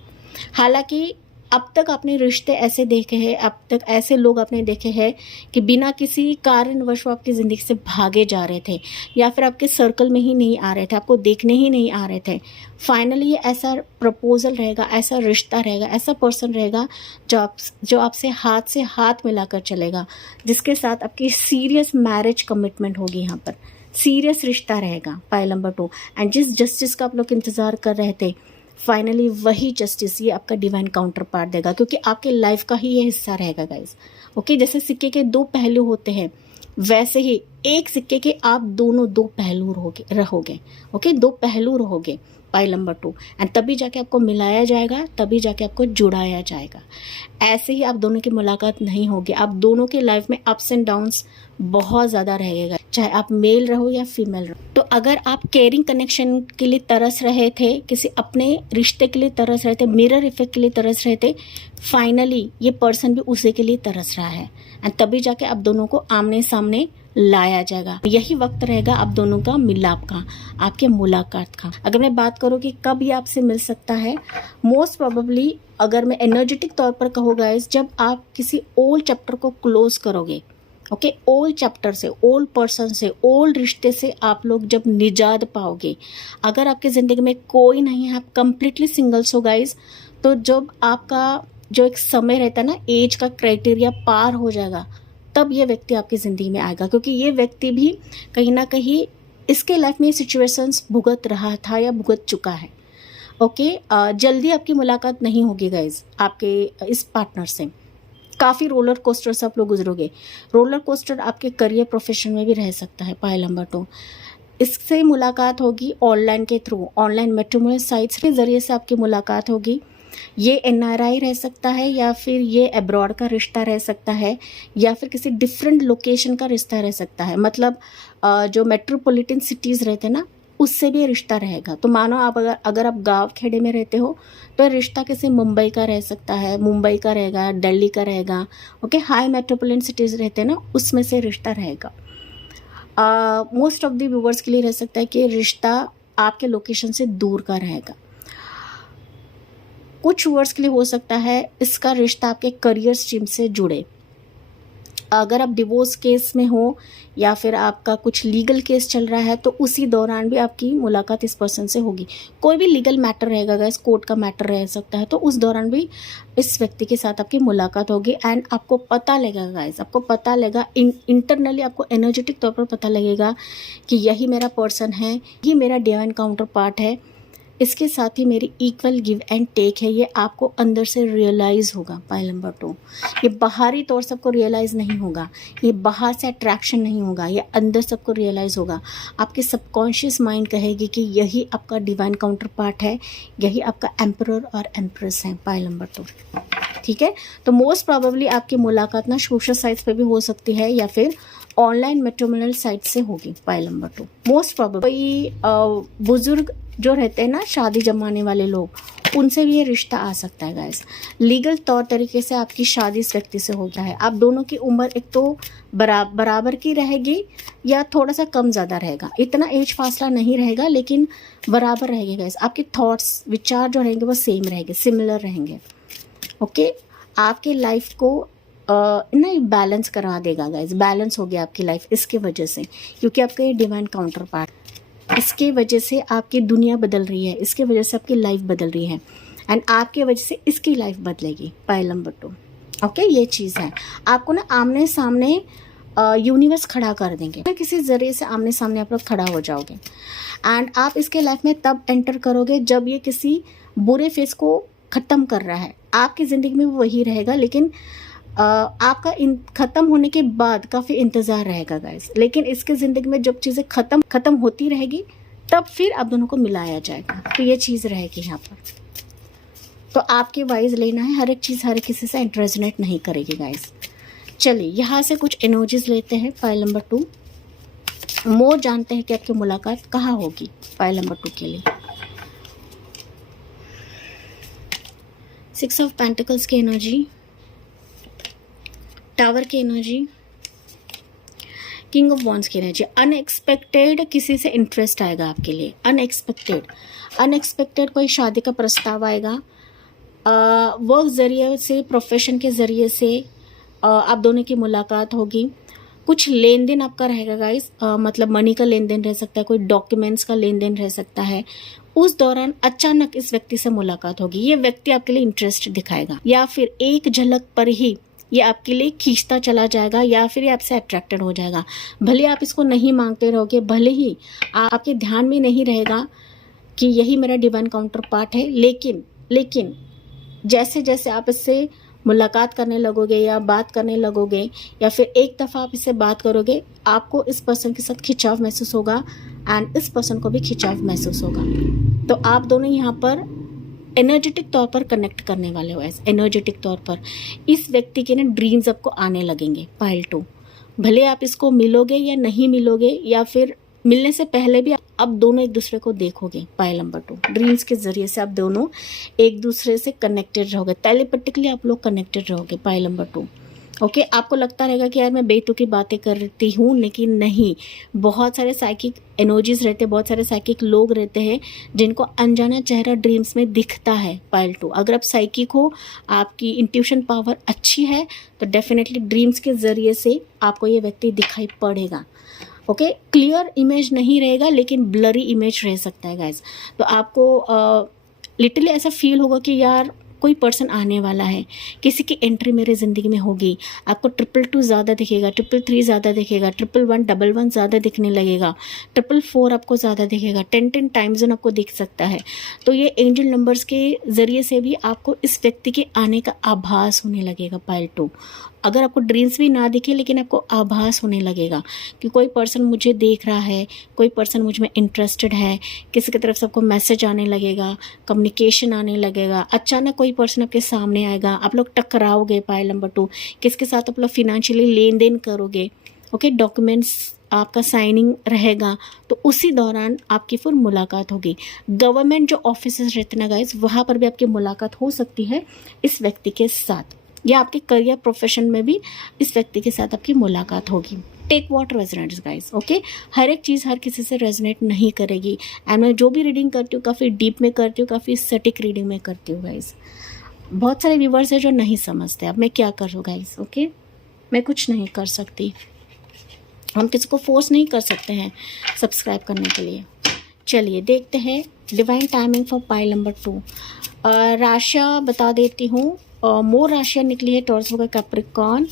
हालांकि अब तक आपने रिश्ते ऐसे देखे हैं, अब तक ऐसे लोग आपने देखे हैं कि बिना किसी कारणवश वो आपकी ज़िंदगी से भागे जा रहे थे, या फिर आपके सर्कल में ही नहीं आ रहे थे, आपको देखने ही नहीं आ रहे थे। फाइनली ये ऐसा प्रपोजल रहेगा, ऐसा रिश्ता रहेगा, ऐसा पर्सन रहेगा जो आपसे हाथ मिलाकर चलेगा, जिसके साथ आपकी सीरियस मैरिज कमिटमेंट होगी। यहाँ पर सीरियस रिश्ता रहेगा, पाइल नंबर 2। एंड जिस जस्टिस का आप लोग इंतज़ार कर रहे थे, फाइनली वही जस्टिस ये आपका डिवाइन काउंटर पार्ट देगा, क्योंकि आपके लाइफ का ही ये हिस्सा रहेगा गाइस, ओके। जैसे सिक्के के 2 पहलू होते हैं, वैसे ही एक सिक्के के आप दोनों 2 पहलू रहोगे, ओके, 2 पहलू रहोगे, पाइल नंबर 2। एंड तभी जाके आपको मिलाया जाएगा, तभी जाके आपको जुड़ाया जाएगा। ऐसे ही आप दोनों की मुलाकात नहीं होगी, आप दोनों के लाइफ में अप्स एंड डाउन्स बहुत ज़्यादा रहेगा, चाहे आप मेल रहो या फीमेल रहो। तो अगर आप केयरिंग कनेक्शन के लिए तरस रहे थे, किसी अपने रिश्ते के लिए तरस रहे थे, मिरर इफेक्ट के लिए तरस रहे थे, फाइनली ये पर्सन भी उसी के लिए तरस रहा है, एंड तभी जाके आप दोनों को आमने सामने लाया जाएगा। यही वक्त रहेगा आप दोनों का मिलाप का, आपके मुलाकात का। अगर मैं बात करूँ कि कब ये आपसे मिल सकता है, मोस्ट प्रोबेबली अगर मैं एनर्जेटिक तौर पर कहूँ गाइस, जब आप किसी ओल्ड चैप्टर को क्लोज करोगे, ओके, ओल्ड चैप्टर से, ओल्ड पर्सन से, ओल्ड रिश्ते से आप लोग जब निजात पाओगे। अगर आपकी ज़िंदगी में कोई नहीं है, आप कंप्लीटली सिंगल्स हो गाइस, तो जब आपका जो एक समय रहता है ना, एज का क्राइटेरिया पार हो जाएगा, तब ये व्यक्ति आपकी ज़िंदगी में आएगा, क्योंकि ये व्यक्ति भी कहीं ना कहीं इसके लाइफ में सिचुएशंस भुगत रहा था या भुगत चुका है, ओके। जल्दी आपकी मुलाकात नहीं होगी गाइज आपके इस पार्टनर से। काफ़ी रोलर कोस्टर से आप लोग गुजरोगे। रोलर कोस्टर आपके करियर प्रोफेशन में भी रह सकता है, पाइल नंबर 2। इससे मुलाकात होगी ऑनलाइन के थ्रू, ऑनलाइन मैट्रिमोनियल साइट्स के ज़रिए से आपकी मुलाकात होगी। ये एनआरआई रह सकता है, या फिर ये अब्रॉड का रिश्ता रह सकता है, या फिर किसी डिफरेंट लोकेशन का रिश्ता रह सकता है। मतलब जो मेट्रोपॉलिटन सिटीज़ रहते हैं ना, उससे भी रिश्ता रहेगा। तो मानो आप अगर आप गांव खेड़े में रहते हो, तो रिश्ता किसी मुंबई का रह सकता है, मुंबई का रहेगा, दिल्ली का रहेगा, ओके। हाई मेट्रोपॉलिटन सिटीज़ रहते हैं ना, उसमें से रिश्ता रहेगा। मोस्ट ऑफ द व्यूवर्स के लिए रह सकता है कि रिश्ता आपके लोकेशन से दूर का रहेगा। कुछ व्यूअर्स के लिए हो सकता है इसका रिश्ता आपके करियर स्ट्रीम से जुड़े, अगर आप डिवोर्स केस में हो या फिर आपका कुछ लीगल केस चल रहा है तो उसी दौरान भी आपकी मुलाकात इस पर्सन से होगी। कोई भी लीगल मैटर रहेगा गाइस, कोर्ट का मैटर रह सकता है, तो उस दौरान भी इस व्यक्ति के साथ आपकी मुलाकात होगी। एंड आपको पता लगेगा गाइस, आपको पता लगेगा इंटरनली, आपको एनर्जेटिक तौर पर पता लगेगा कि यही मेरा पर्सन है, ये मेरा डिवाइन काउंटर पार्ट है, इसके साथ ही मेरी इक्वल गिव एंड टेक है। ये आपको अंदर से रियलाइज़ होगा। पॉइंट नंबर 2, ये बाहरी तौर सबको रियलाइज़ नहीं होगा, ये बाहर से अट्रैक्शन नहीं होगा, ये अंदर सबको रियलाइज़ होगा। आपके सबकॉन्शियस माइंड कहेगी कि यही आपका डिवाइन काउंटर पार्ट है, यही आपका एम्परर और एम्प्रेस है। पॉइंट नंबर 2, ठीक है। तो मोस्ट प्रोबेबली आपकी मुलाकात ना सोशल साइट्स पे भी हो सकती है या फिर ऑनलाइन मैट्रिमोनियल साइट से होगी। पाइल नंबर 2, मोस्ट प्रोबेबली कोई बुजुर्ग जो रहते हैं ना, शादी जमाने वाले लोग, उनसे भी ये रिश्ता आ सकता है गाइस। लीगल तौर तरीके से आपकी शादी इस व्यक्ति से हो गया है। आप दोनों की उम्र एक तो बराबर की रहेगी या थोड़ा सा कम ज़्यादा रहेगा, इतना एज फासला नहीं रहेगा लेकिन बराबर रहेगा गाइस। आपके थॉट्स, विचार जो रहेंगे वो सेम रहेंगे, सिमिलर रहेंगे। ओके, आपके लाइफ को ना बैलेंस करा देगा गाइस, बैलेंस हो गया आपकी लाइफ इसके वजह से, क्योंकि आपका ये डिवाइन काउंटर पार्ट, इसके वजह से आपकी दुनिया बदल रही है, इसके वजह से आपकी लाइफ बदल रही है एंड आपके वजह से इसकी लाइफ बदलेगी। पाइल नंबर 2, ओके, ये चीज़ है। आपको ना आमने सामने यूनिवर्स खड़ा कर देंगे, किसी ज़रिए से आमने सामने आप लोग खड़ा हो जाओगे एंड आप इसके लाइफ में तब एंटर करोगे जब ये किसी बुरे फेस को ख़त्म कर रहा है। आपकी ज़िंदगी में वो वही रहेगा, लेकिन आपका ख़त्म होने के बाद काफ़ी इंतज़ार रहेगा गाइस। लेकिन इसके ज़िंदगी में जब चीज़ें ख़त्म होती रहेगी तब फिर आप दोनों को मिलाया जाएगा। तो ये चीज़ रहेगी यहाँ पर। तो आपके वाइज लेना है, हर एक चीज़ हर किसी से रेजोनेट नहीं करेगी गाइस। चलिए यहाँ से कुछ एनर्जीज लेते हैं। फाइल नंबर 2, मोर जानते हैं कि आपकी मुलाकात कहाँ होगी। फाइल नंबर 2 के लिए 6 ऑफ पेंटिकल्स की एनर्जी, टावर की एनर्जी, किंग ऑफ वॉन्ड्स की एनर्जी। अनएक्सपेक्टेड किसी से इंटरेस्ट आएगा आपके लिए, अनएक्सपेक्टेड कोई शादी का प्रस्ताव आएगा, वर्क ज़रिए से, प्रोफेशन के ज़रिए से आप दोनों की मुलाकात होगी। कुछ लेन देन आपका रहेगा गाइस, मतलब मनी का लेन देन रह सकता है, कोई डॉक्यूमेंट्स का लेन देन रह सकता है। उस दौरान अचानक इस व्यक्ति से मुलाकात होगी। ये व्यक्ति आपके लिए इंटरेस्ट दिखाएगा या फिर एक झलक पर ही ये आपके लिए खींचता चला जाएगा या फिर ये आपसे अट्रैक्टेड हो जाएगा। भले आप इसको नहीं मांगते रहोगे, भले ही आपके ध्यान में नहीं रहेगा कि यही मेरा डिवाइन काउंटर पार्ट है, लेकिन जैसे जैसे आप इससे मुलाकात करने लगोगे या बात करने लगोगे या फिर एक दफ़ा आप इससे बात करोगे, आपको इस पर्सन के साथ खिंचाव महसूस होगा एंड इस पर्सन को भी खिंचाव महसूस होगा। तो आप दोनों यहाँ पर एनर्जेटिक तौर पर कनेक्ट करने वाले हो। ऐसे एनर्जेटिक तौर पर इस व्यक्ति के ना ड्रीम्स आपको आने लगेंगे। पाइल 2, भले आप इसको मिलोगे या नहीं मिलोगे या फिर मिलने से पहले भी आप दोनों एक दूसरे को देखोगे। पाइल नंबर 2, ड्रीम्स के ज़रिए से आप दोनों एक दूसरे से कनेक्टेड रहोगे, टेलीपैथिकली आप लोग कनेक्टेड रहोगे। Pile number 2, okay. आपको लगता रहेगा कि यार मैं बेतुकी बातें करती हूँ, लेकिन नहीं, बहुत सारे साइकिक एनर्जीज रहते हैं, बहुत सारे साइकिक लोग रहते हैं जिनको अनजाना चेहरा ड्रीम्स में दिखता है। पाइल 2, अगर आप साइकिक हो, आपकी इंट्यूशन पावर अच्छी है तो डेफिनेटली ड्रीम्स के ज़रिए से आपको ये व्यक्ति दिखाई पड़ेगा। ओके, क्लियर इमेज नहीं रहेगा लेकिन ब्लरी इमेज रह सकता है गाइज। तो आपको लिटरली ऐसा फील होगा कि यार कोई पर्सन आने वाला है, किसी की एंट्री मेरे ज़िंदगी में होगी। आपको 222 ज़्यादा दिखेगा, 333 ज़्यादा दिखेगा, 111 ज़्यादा दिखने लगेगा, 444 आपको ज़्यादा दिखेगा, 10 टाइम जोन आपको दिख सकता है। तो ये एंजल नंबर्स के ज़रिए से भी आपको इस व्यक्ति के आने का आभास होने लगेगा। पाइल 2, अगर आपको ड्रीम्स भी ना दिखे लेकिन आपको आभास होने लगेगा कि कोई पर्सन मुझे देख रहा है, कोई पर्सन मुझ में इंटरेस्टेड है, किसी की तरफ से आपको मैसेज आने लगेगा, कम्युनिकेशन आने लगेगा, अचानक कोई पर्सन आपके सामने आएगा, आप लोग टकराओगे। पाइल नंबर 2, किसके साथ आप लोग फिनेंशियली लेन देन करोगे। ओके, डॉक्यूमेंट्स आपका साइनिंग रहेगा, तो उसी दौरान आपकी फिर मुलाकात होगी। गवर्नमेंट जो ऑफिसेस रहते हैं गाइस, वहाँ पर भी आपकी मुलाकात हो सकती है इस व्यक्ति के साथ, या आपके करियर प्रोफेशन में भी इस व्यक्ति के साथ आपकी मुलाकात होगी। Take what resonates guys. Okay, हर एक चीज़ हर किसी से रेजोनेट नहीं करेगी एंड मैं जो भी रीडिंग करती हूँ काफ़ी डीप में करती हूँ, काफ़ी सटीक रीडिंग में करती हूँ गाइस। बहुत सारे व्यूवर्स हैं जो नहीं समझते, अब मैं क्या करूँ गाइस। ओके, मैं कुछ नहीं कर सकती। हम किसी को फोर्स नहीं कर सकते हैं सब्सक्राइब करने के लिए। चलिए देखते हैं divine timing for pile number 2। राशियाँ बता देती हूँ। मोर राशियाँ निकली है टॉरस होगा कैप्रिकॉर्न,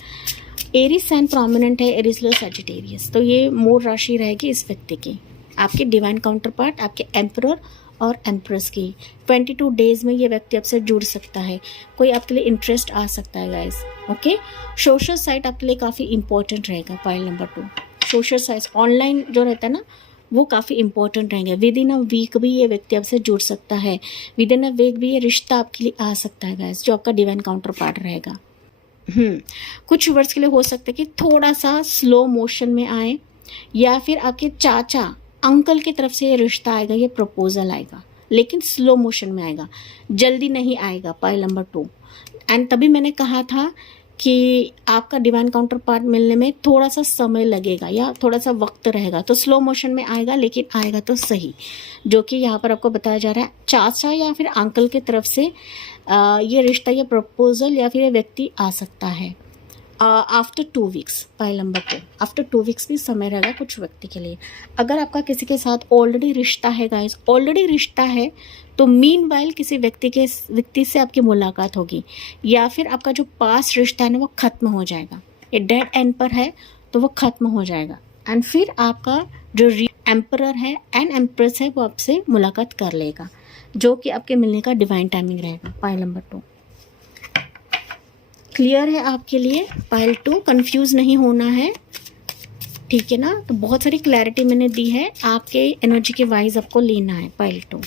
एरीज साइन प्रोमिनेंट है एरीज लो सजिटेरियस। तो ये मोर राशि रहेगी इस व्यक्ति की, आपके डिवाइन काउंटर पार्ट, आपके एम्परर और एम्प्रेस की। 22 डेज में ये व्यक्ति आपसे जुड़ सकता है, कोई आपके लिए इंटरेस्ट आ सकता है गाइस। ओके, सोशल साइट आपके लिए काफ़ी इंपॉर्टेंट रहेगा pile number 2। Social site online जो रहता है ना वो काफ़ी इंपॉर्टेंट रहेंगे। विद इन अ वीक भी ये व्यक्ति आपसे जुड़ सकता है, विद इन अ वीक भी ये रिश्ता आपके लिए आ सकता है गाइस, जो आपका डिवाइन काउंटर पार्ट रहेगा। कुछ वर्ड्स के लिए हो सकता है कि थोड़ा सा स्लो मोशन में आए, या फिर आपके चाचा अंकल की तरफ से ये रिश्ता आएगा, ये प्रपोजल आएगा, लेकिन स्लो मोशन में आएगा, जल्दी नहीं आएगा पाइल नंबर 2। एंड तभी मैंने कहा था कि आपका डिवाइन काउंटर पार्ट मिलने में थोड़ा सा समय लगेगा या थोड़ा सा वक्त रहेगा, तो स्लो मोशन में आएगा, लेकिन आएगा तो सही। जो कि यहाँ पर आपको बताया जा रहा है चाचा या फिर अंकल की तरफ से ये रिश्ता या प्रपोजल या फिर ये व्यक्ति आ सकता है after 2 weeks. Pile number 2 after 2 weeks भी समय रहेगा कुछ व्यक्ति के लिए। अगर आपका किसी के साथ ऑलरेडी रिश्ता है गाइस, ऑलरेडी रिश्ता है, तो मीनवाइल किसी व्यक्ति से आपकी मुलाकात होगी, या फिर आपका जो पास रिश्ता है ना वो ख़त्म हो जाएगा। ये डेड एंड पर है तो वो ख़त्म हो जाएगा, एंड फिर आपका जो एम्परर है एंड एम्प्रेस है वो आपसे मुलाकात कर लेगा, जो कि आपके मिलने का डिवाइन टाइमिंग रहेगा। पाइल नंबर 2 क्लियर है आपके लिए? पाइल 2 कंफ्यूज नहीं होना है, ठीक है ना? तो बहुत सारी क्लैरिटी मैंने दी है, आपके एनर्जी के वाइज आपको लेना है पाइल 2।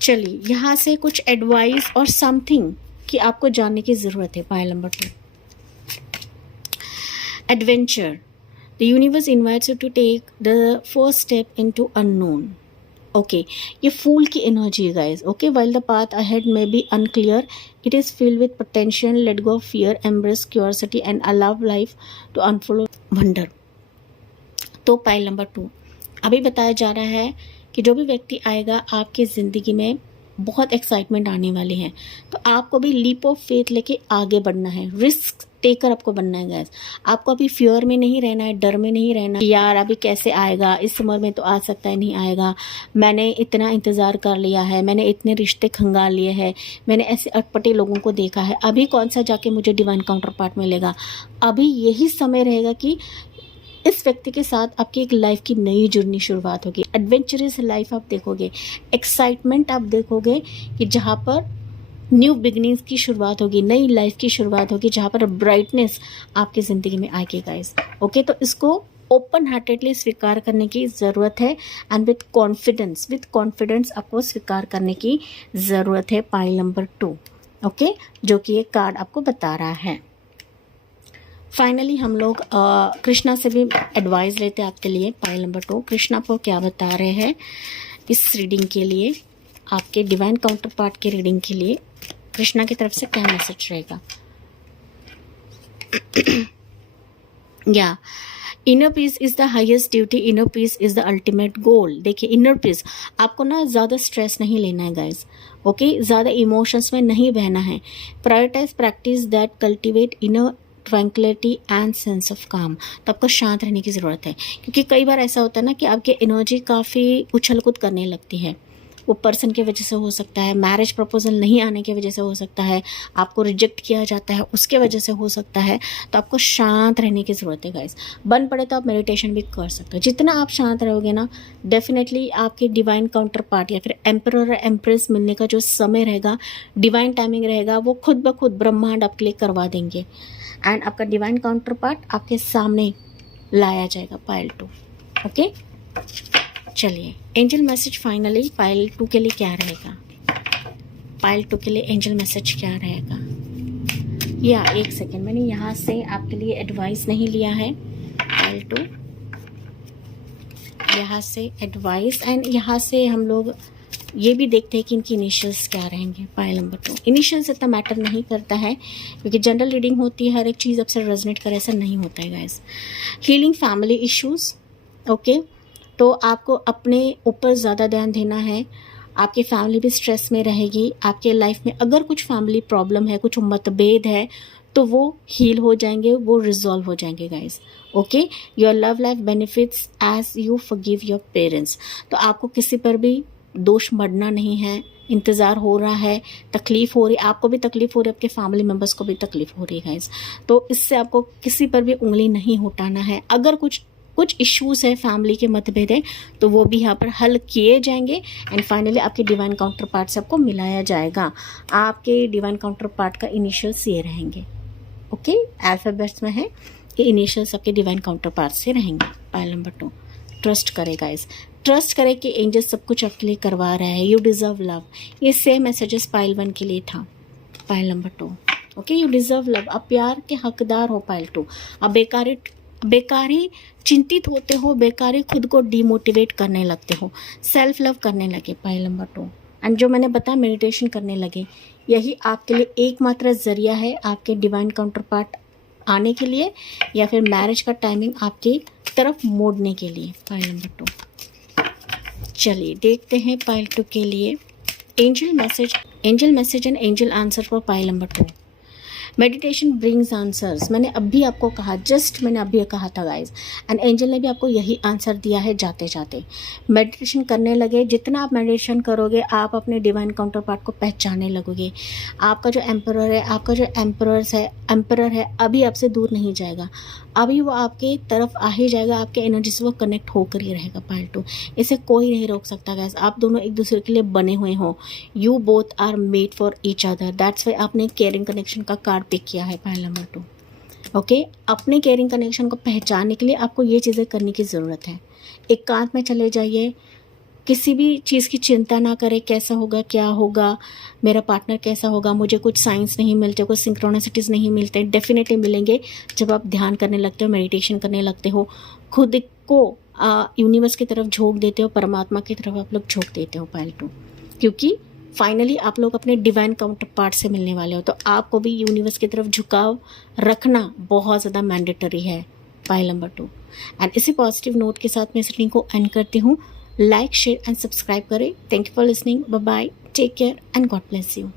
चलिए यहाँ से कुछ एडवाइस और समथिंग कि आपको जानने की ज़रूरत है। Pile number 2 adventure, the universe invites you to take the first step into unknown. Okay, ये फूल की एनर्जी है guys. Okay, while the path ahead may be unclear, it is filled with potential, let go of fear, embrace curiosity and allow life to unfold wonder. तो pile number 2 अभी बताया जा रहा है कि जो भी व्यक्ति आएगा आपकी ज़िंदगी में बहुत एक्साइटमेंट आने वाली है, तो आपको भी लीप ऑफ फेथ लेके आगे बढ़ना है, रिस्क टेकर आपको बनना है गाइस। आपको अभी फियर में नहीं रहना है, डर में नहीं रहना है यार अभी कैसे आएगा, इस उम्र में तो आ सकता है नहीं आएगा, मैंने इतना इंतज़ार कर लिया है, मैंने इतने रिश्ते खंगाल लिए हैं, मैंने ऐसे अटपटे लोगों को देखा है, अभी कौन सा जाके मुझे डिवाइन काउंटर पार्ट मिलेगा। अभी यही समय रहेगा कि इस व्यक्ति के साथ आपकी एक लाइफ की नई जर्नी शुरुआत होगी। एडवेंचरस लाइफ आप देखोगे, एक्साइटमेंट आप देखोगे कि जहाँ पर न्यू बिगनिंग्स की शुरुआत होगी, नई लाइफ की शुरुआत होगी, जहाँ पर ब्राइटनेस आपकी ज़िंदगी में आएगी गाइस। ओके, तो इसको ओपन हार्टेडली स्वीकार करने की ज़रूरत है, एंड विथ कॉन्फिडेंस आपको स्वीकार करने की ज़रूरत है। पाइल नंबर 2 ओके, जो कि ये कार्ड आपको बता रहा है। फाइनली हम लोग कृष्णा से भी एडवाइस लेते हैं आपके लिए। पाइल नंबर 2 कृष्णा आपको क्या बता रहे हैं इस रीडिंग के लिए, आपके डिवाइन काउंटर पार्ट के रीडिंग के लिए कृष्णा की तरफ से क्या मैसेज रहेगा। या inner peace is the highest duty, inner peace is the ultimate goal. देखिए इनर पीस, आपको ना ज़्यादा स्ट्रेस नहीं लेना है गाइज। ओके, ज़्यादा इमोशंस में नहीं बहना है। Prioritize practice that cultivate inner tranquility and sense of calm. तो आपको शांत रहने की ज़रूरत है, क्योंकि कई बार ऐसा होता है ना कि आपकी एनर्जी काफ़ी उछल कूद करने लगती है। वो पर्सन की वजह से हो सकता है, मैरिज प्रपोजल नहीं आने की वजह से हो सकता है, आपको रिजेक्ट किया जाता है उसके वजह से हो सकता है। तो आपको शांत रहने की ज़रूरत है गाइस। बन पड़े तो आप मेडिटेशन भी कर सकते हो। जितना आप शांत रहोगे ना, डेफिनेटली आपके डिवाइन काउंटर पार्ट या फिर एम्परर और एम्प्रेस मिलने का जो समय रहेगा, डिवाइन टाइमिंग रहेगा, वो खुद ब खुद ब्रह्मांड आपके लिए करवा देंगे, एंड आपका डिवाइन काउंटर पार्ट आपके सामने लाया जाएगा। पाइल 2 ओके, चलिए एंजल मैसेज फाइनली पाइल 2 के लिए क्या रहेगा। पाइल 2 के लिए एंजल मैसेज क्या रहेगा। या एक सेकेंड, मैंने यहाँ से आपके लिए एडवाइस नहीं लिया है। पाइल 2 यहाँ से एडवाइस, एंड यहाँ से हम लोग ये भी देखते हैं कि इनकी इनिशियल्स क्या रहेंगे। पाइल नंबर 2 इनिशियल्स इतना मैटर नहीं करता है, क्योंकि जनरल रीडिंग होती है, हर एक चीज़ आपसे रेजोनेट करे, ऐसा नहीं होता है guys. Healing family issues, okay, तो आपको अपने ऊपर ज़्यादा ध्यान देना है। आपकी फैमिली भी स्ट्रेस में रहेगी। आपके लाइफ में अगर कुछ फैमिली प्रॉब्लम है, कुछ मतभेद है, तो वो हील हो जाएंगे, वो रिजॉल्व हो जाएंगे guys. Okay, your love life benefits as you forgive your parents. तो आपको किसी पर भी दोष मढ़ना नहीं है। इंतज़ार हो रहा है, तकलीफ़ हो रही, आपको भी तकलीफ़ हो रही है, आपके फैमिली मेम्बर्स को भी तकलीफ़ हो रही है गाइस। तो इससे आपको किसी पर भी उंगली नहीं उठाना है। अगर कुछ इश्यूज़ है, फैमिली के मतभेद है, तो वो भी यहाँ पर हल किए जाएंगे एंड फाइनली आपके डिवाइन काउंटर पार्ट से आपको मिलाया जाएगा। आपके डिवाइन काउंटर पार्ट का इनिशियल्स ये रहेंगे। ओके, अल्फ़ाबेट्स में है कि इनिशियल्स आपके डिवाइन काउंटर पार्ट से रहेंगे। पाइल नंबर 2, ट्रस्ट करें गाइस, ट्रस्ट करें कि एंजल सब कुछ आपके लिए करवा रहा है। You deserve love. ये सेम मैसेजेस पाइल 1 के लिए था। Pile number 2, okay, you deserve love. आप प्यार के हकदार हो। पाइल 2, आप बेकारी चिंतित होते हो, बेकारी खुद को डिमोटिवेट करने लगते हो, सेल्फ लव करने लगे। पाइल नंबर 2, एंड जो मैंने बताया मेडिटेशन करने लगे, यही आपके लिए एकमात्र ज़रिया है आपके डिवाइन काउंटर पार्ट आने के लिए या फिर मैरिज का टाइमिंग आपकी तरफ मोड़ने के लिए। पाइल नंबर 2, चलिए देखते हैं पाइल 2 के लिए angel message and angel answer for pile number 2। Meditation brings answers. मैंने अभी आपको कहा, मैंने अभी कहा था गाइज, एंड एंजल ने भी आपको यही आंसर दिया है। जाते जाते मेडिटेशन करने लगे। जितना आप मेडिटेशन करोगे आप अपने डिवाइन काउंटर पार्ट को पहचानने लगोगे। आपका जो एम्परर है, आपका जो एम्परर है अभी आपसे दूर नहीं जाएगा, अभी वो आपके तरफ आ ही जाएगा। आपके एनर्जी से वो कनेक्ट होकर ही रहेगा। पाइल 2, इसे कोई नहीं रोक सकता गाइस। आप दोनों एक दूसरे के लिए बने हुए हो। You both are made for each other. That's why आपने केयरिंग कनेक्शन का कार्ड पिक किया है। पाइल नंबर 2, ओके, अपने केयरिंग कनेक्शन को पहचानने के लिए आपको ये चीज़ें करने की ज़रूरत है। एकांत में चले जाइए, किसी भी चीज़ की चिंता ना करें, कैसा होगा, क्या होगा, मेरा पार्टनर कैसा होगा, मुझे कुछ साइंस नहीं मिलते, कुछ सिंक्रोनिसिटीज़ नहीं मिलते। डेफिनेटली मिलेंगे जब आप ध्यान करने लगते हो, मेडिटेशन करने लगते हो, खुद को यूनिवर्स की तरफ झोंक देते हो, परमात्मा की तरफ आप लोग झोंक देते हो। पाइल 2, क्योंकि फाइनली आप लोग अपने डिवाइन काउंटर पार्ट से मिलने वाले हो, तो आपको भी यूनिवर्स की तरफ झुकाव रखना बहुत ज़्यादा मैंडेटरी है। पाइल नंबर 2, एंड इसी पॉजिटिव नोट के साथ मैं इस रीडिंग को एंड करती हूँ। लाइक, शेयर एंड सब्सक्राइब करें। Thank you for listening. Bye bye, take care and God bless you.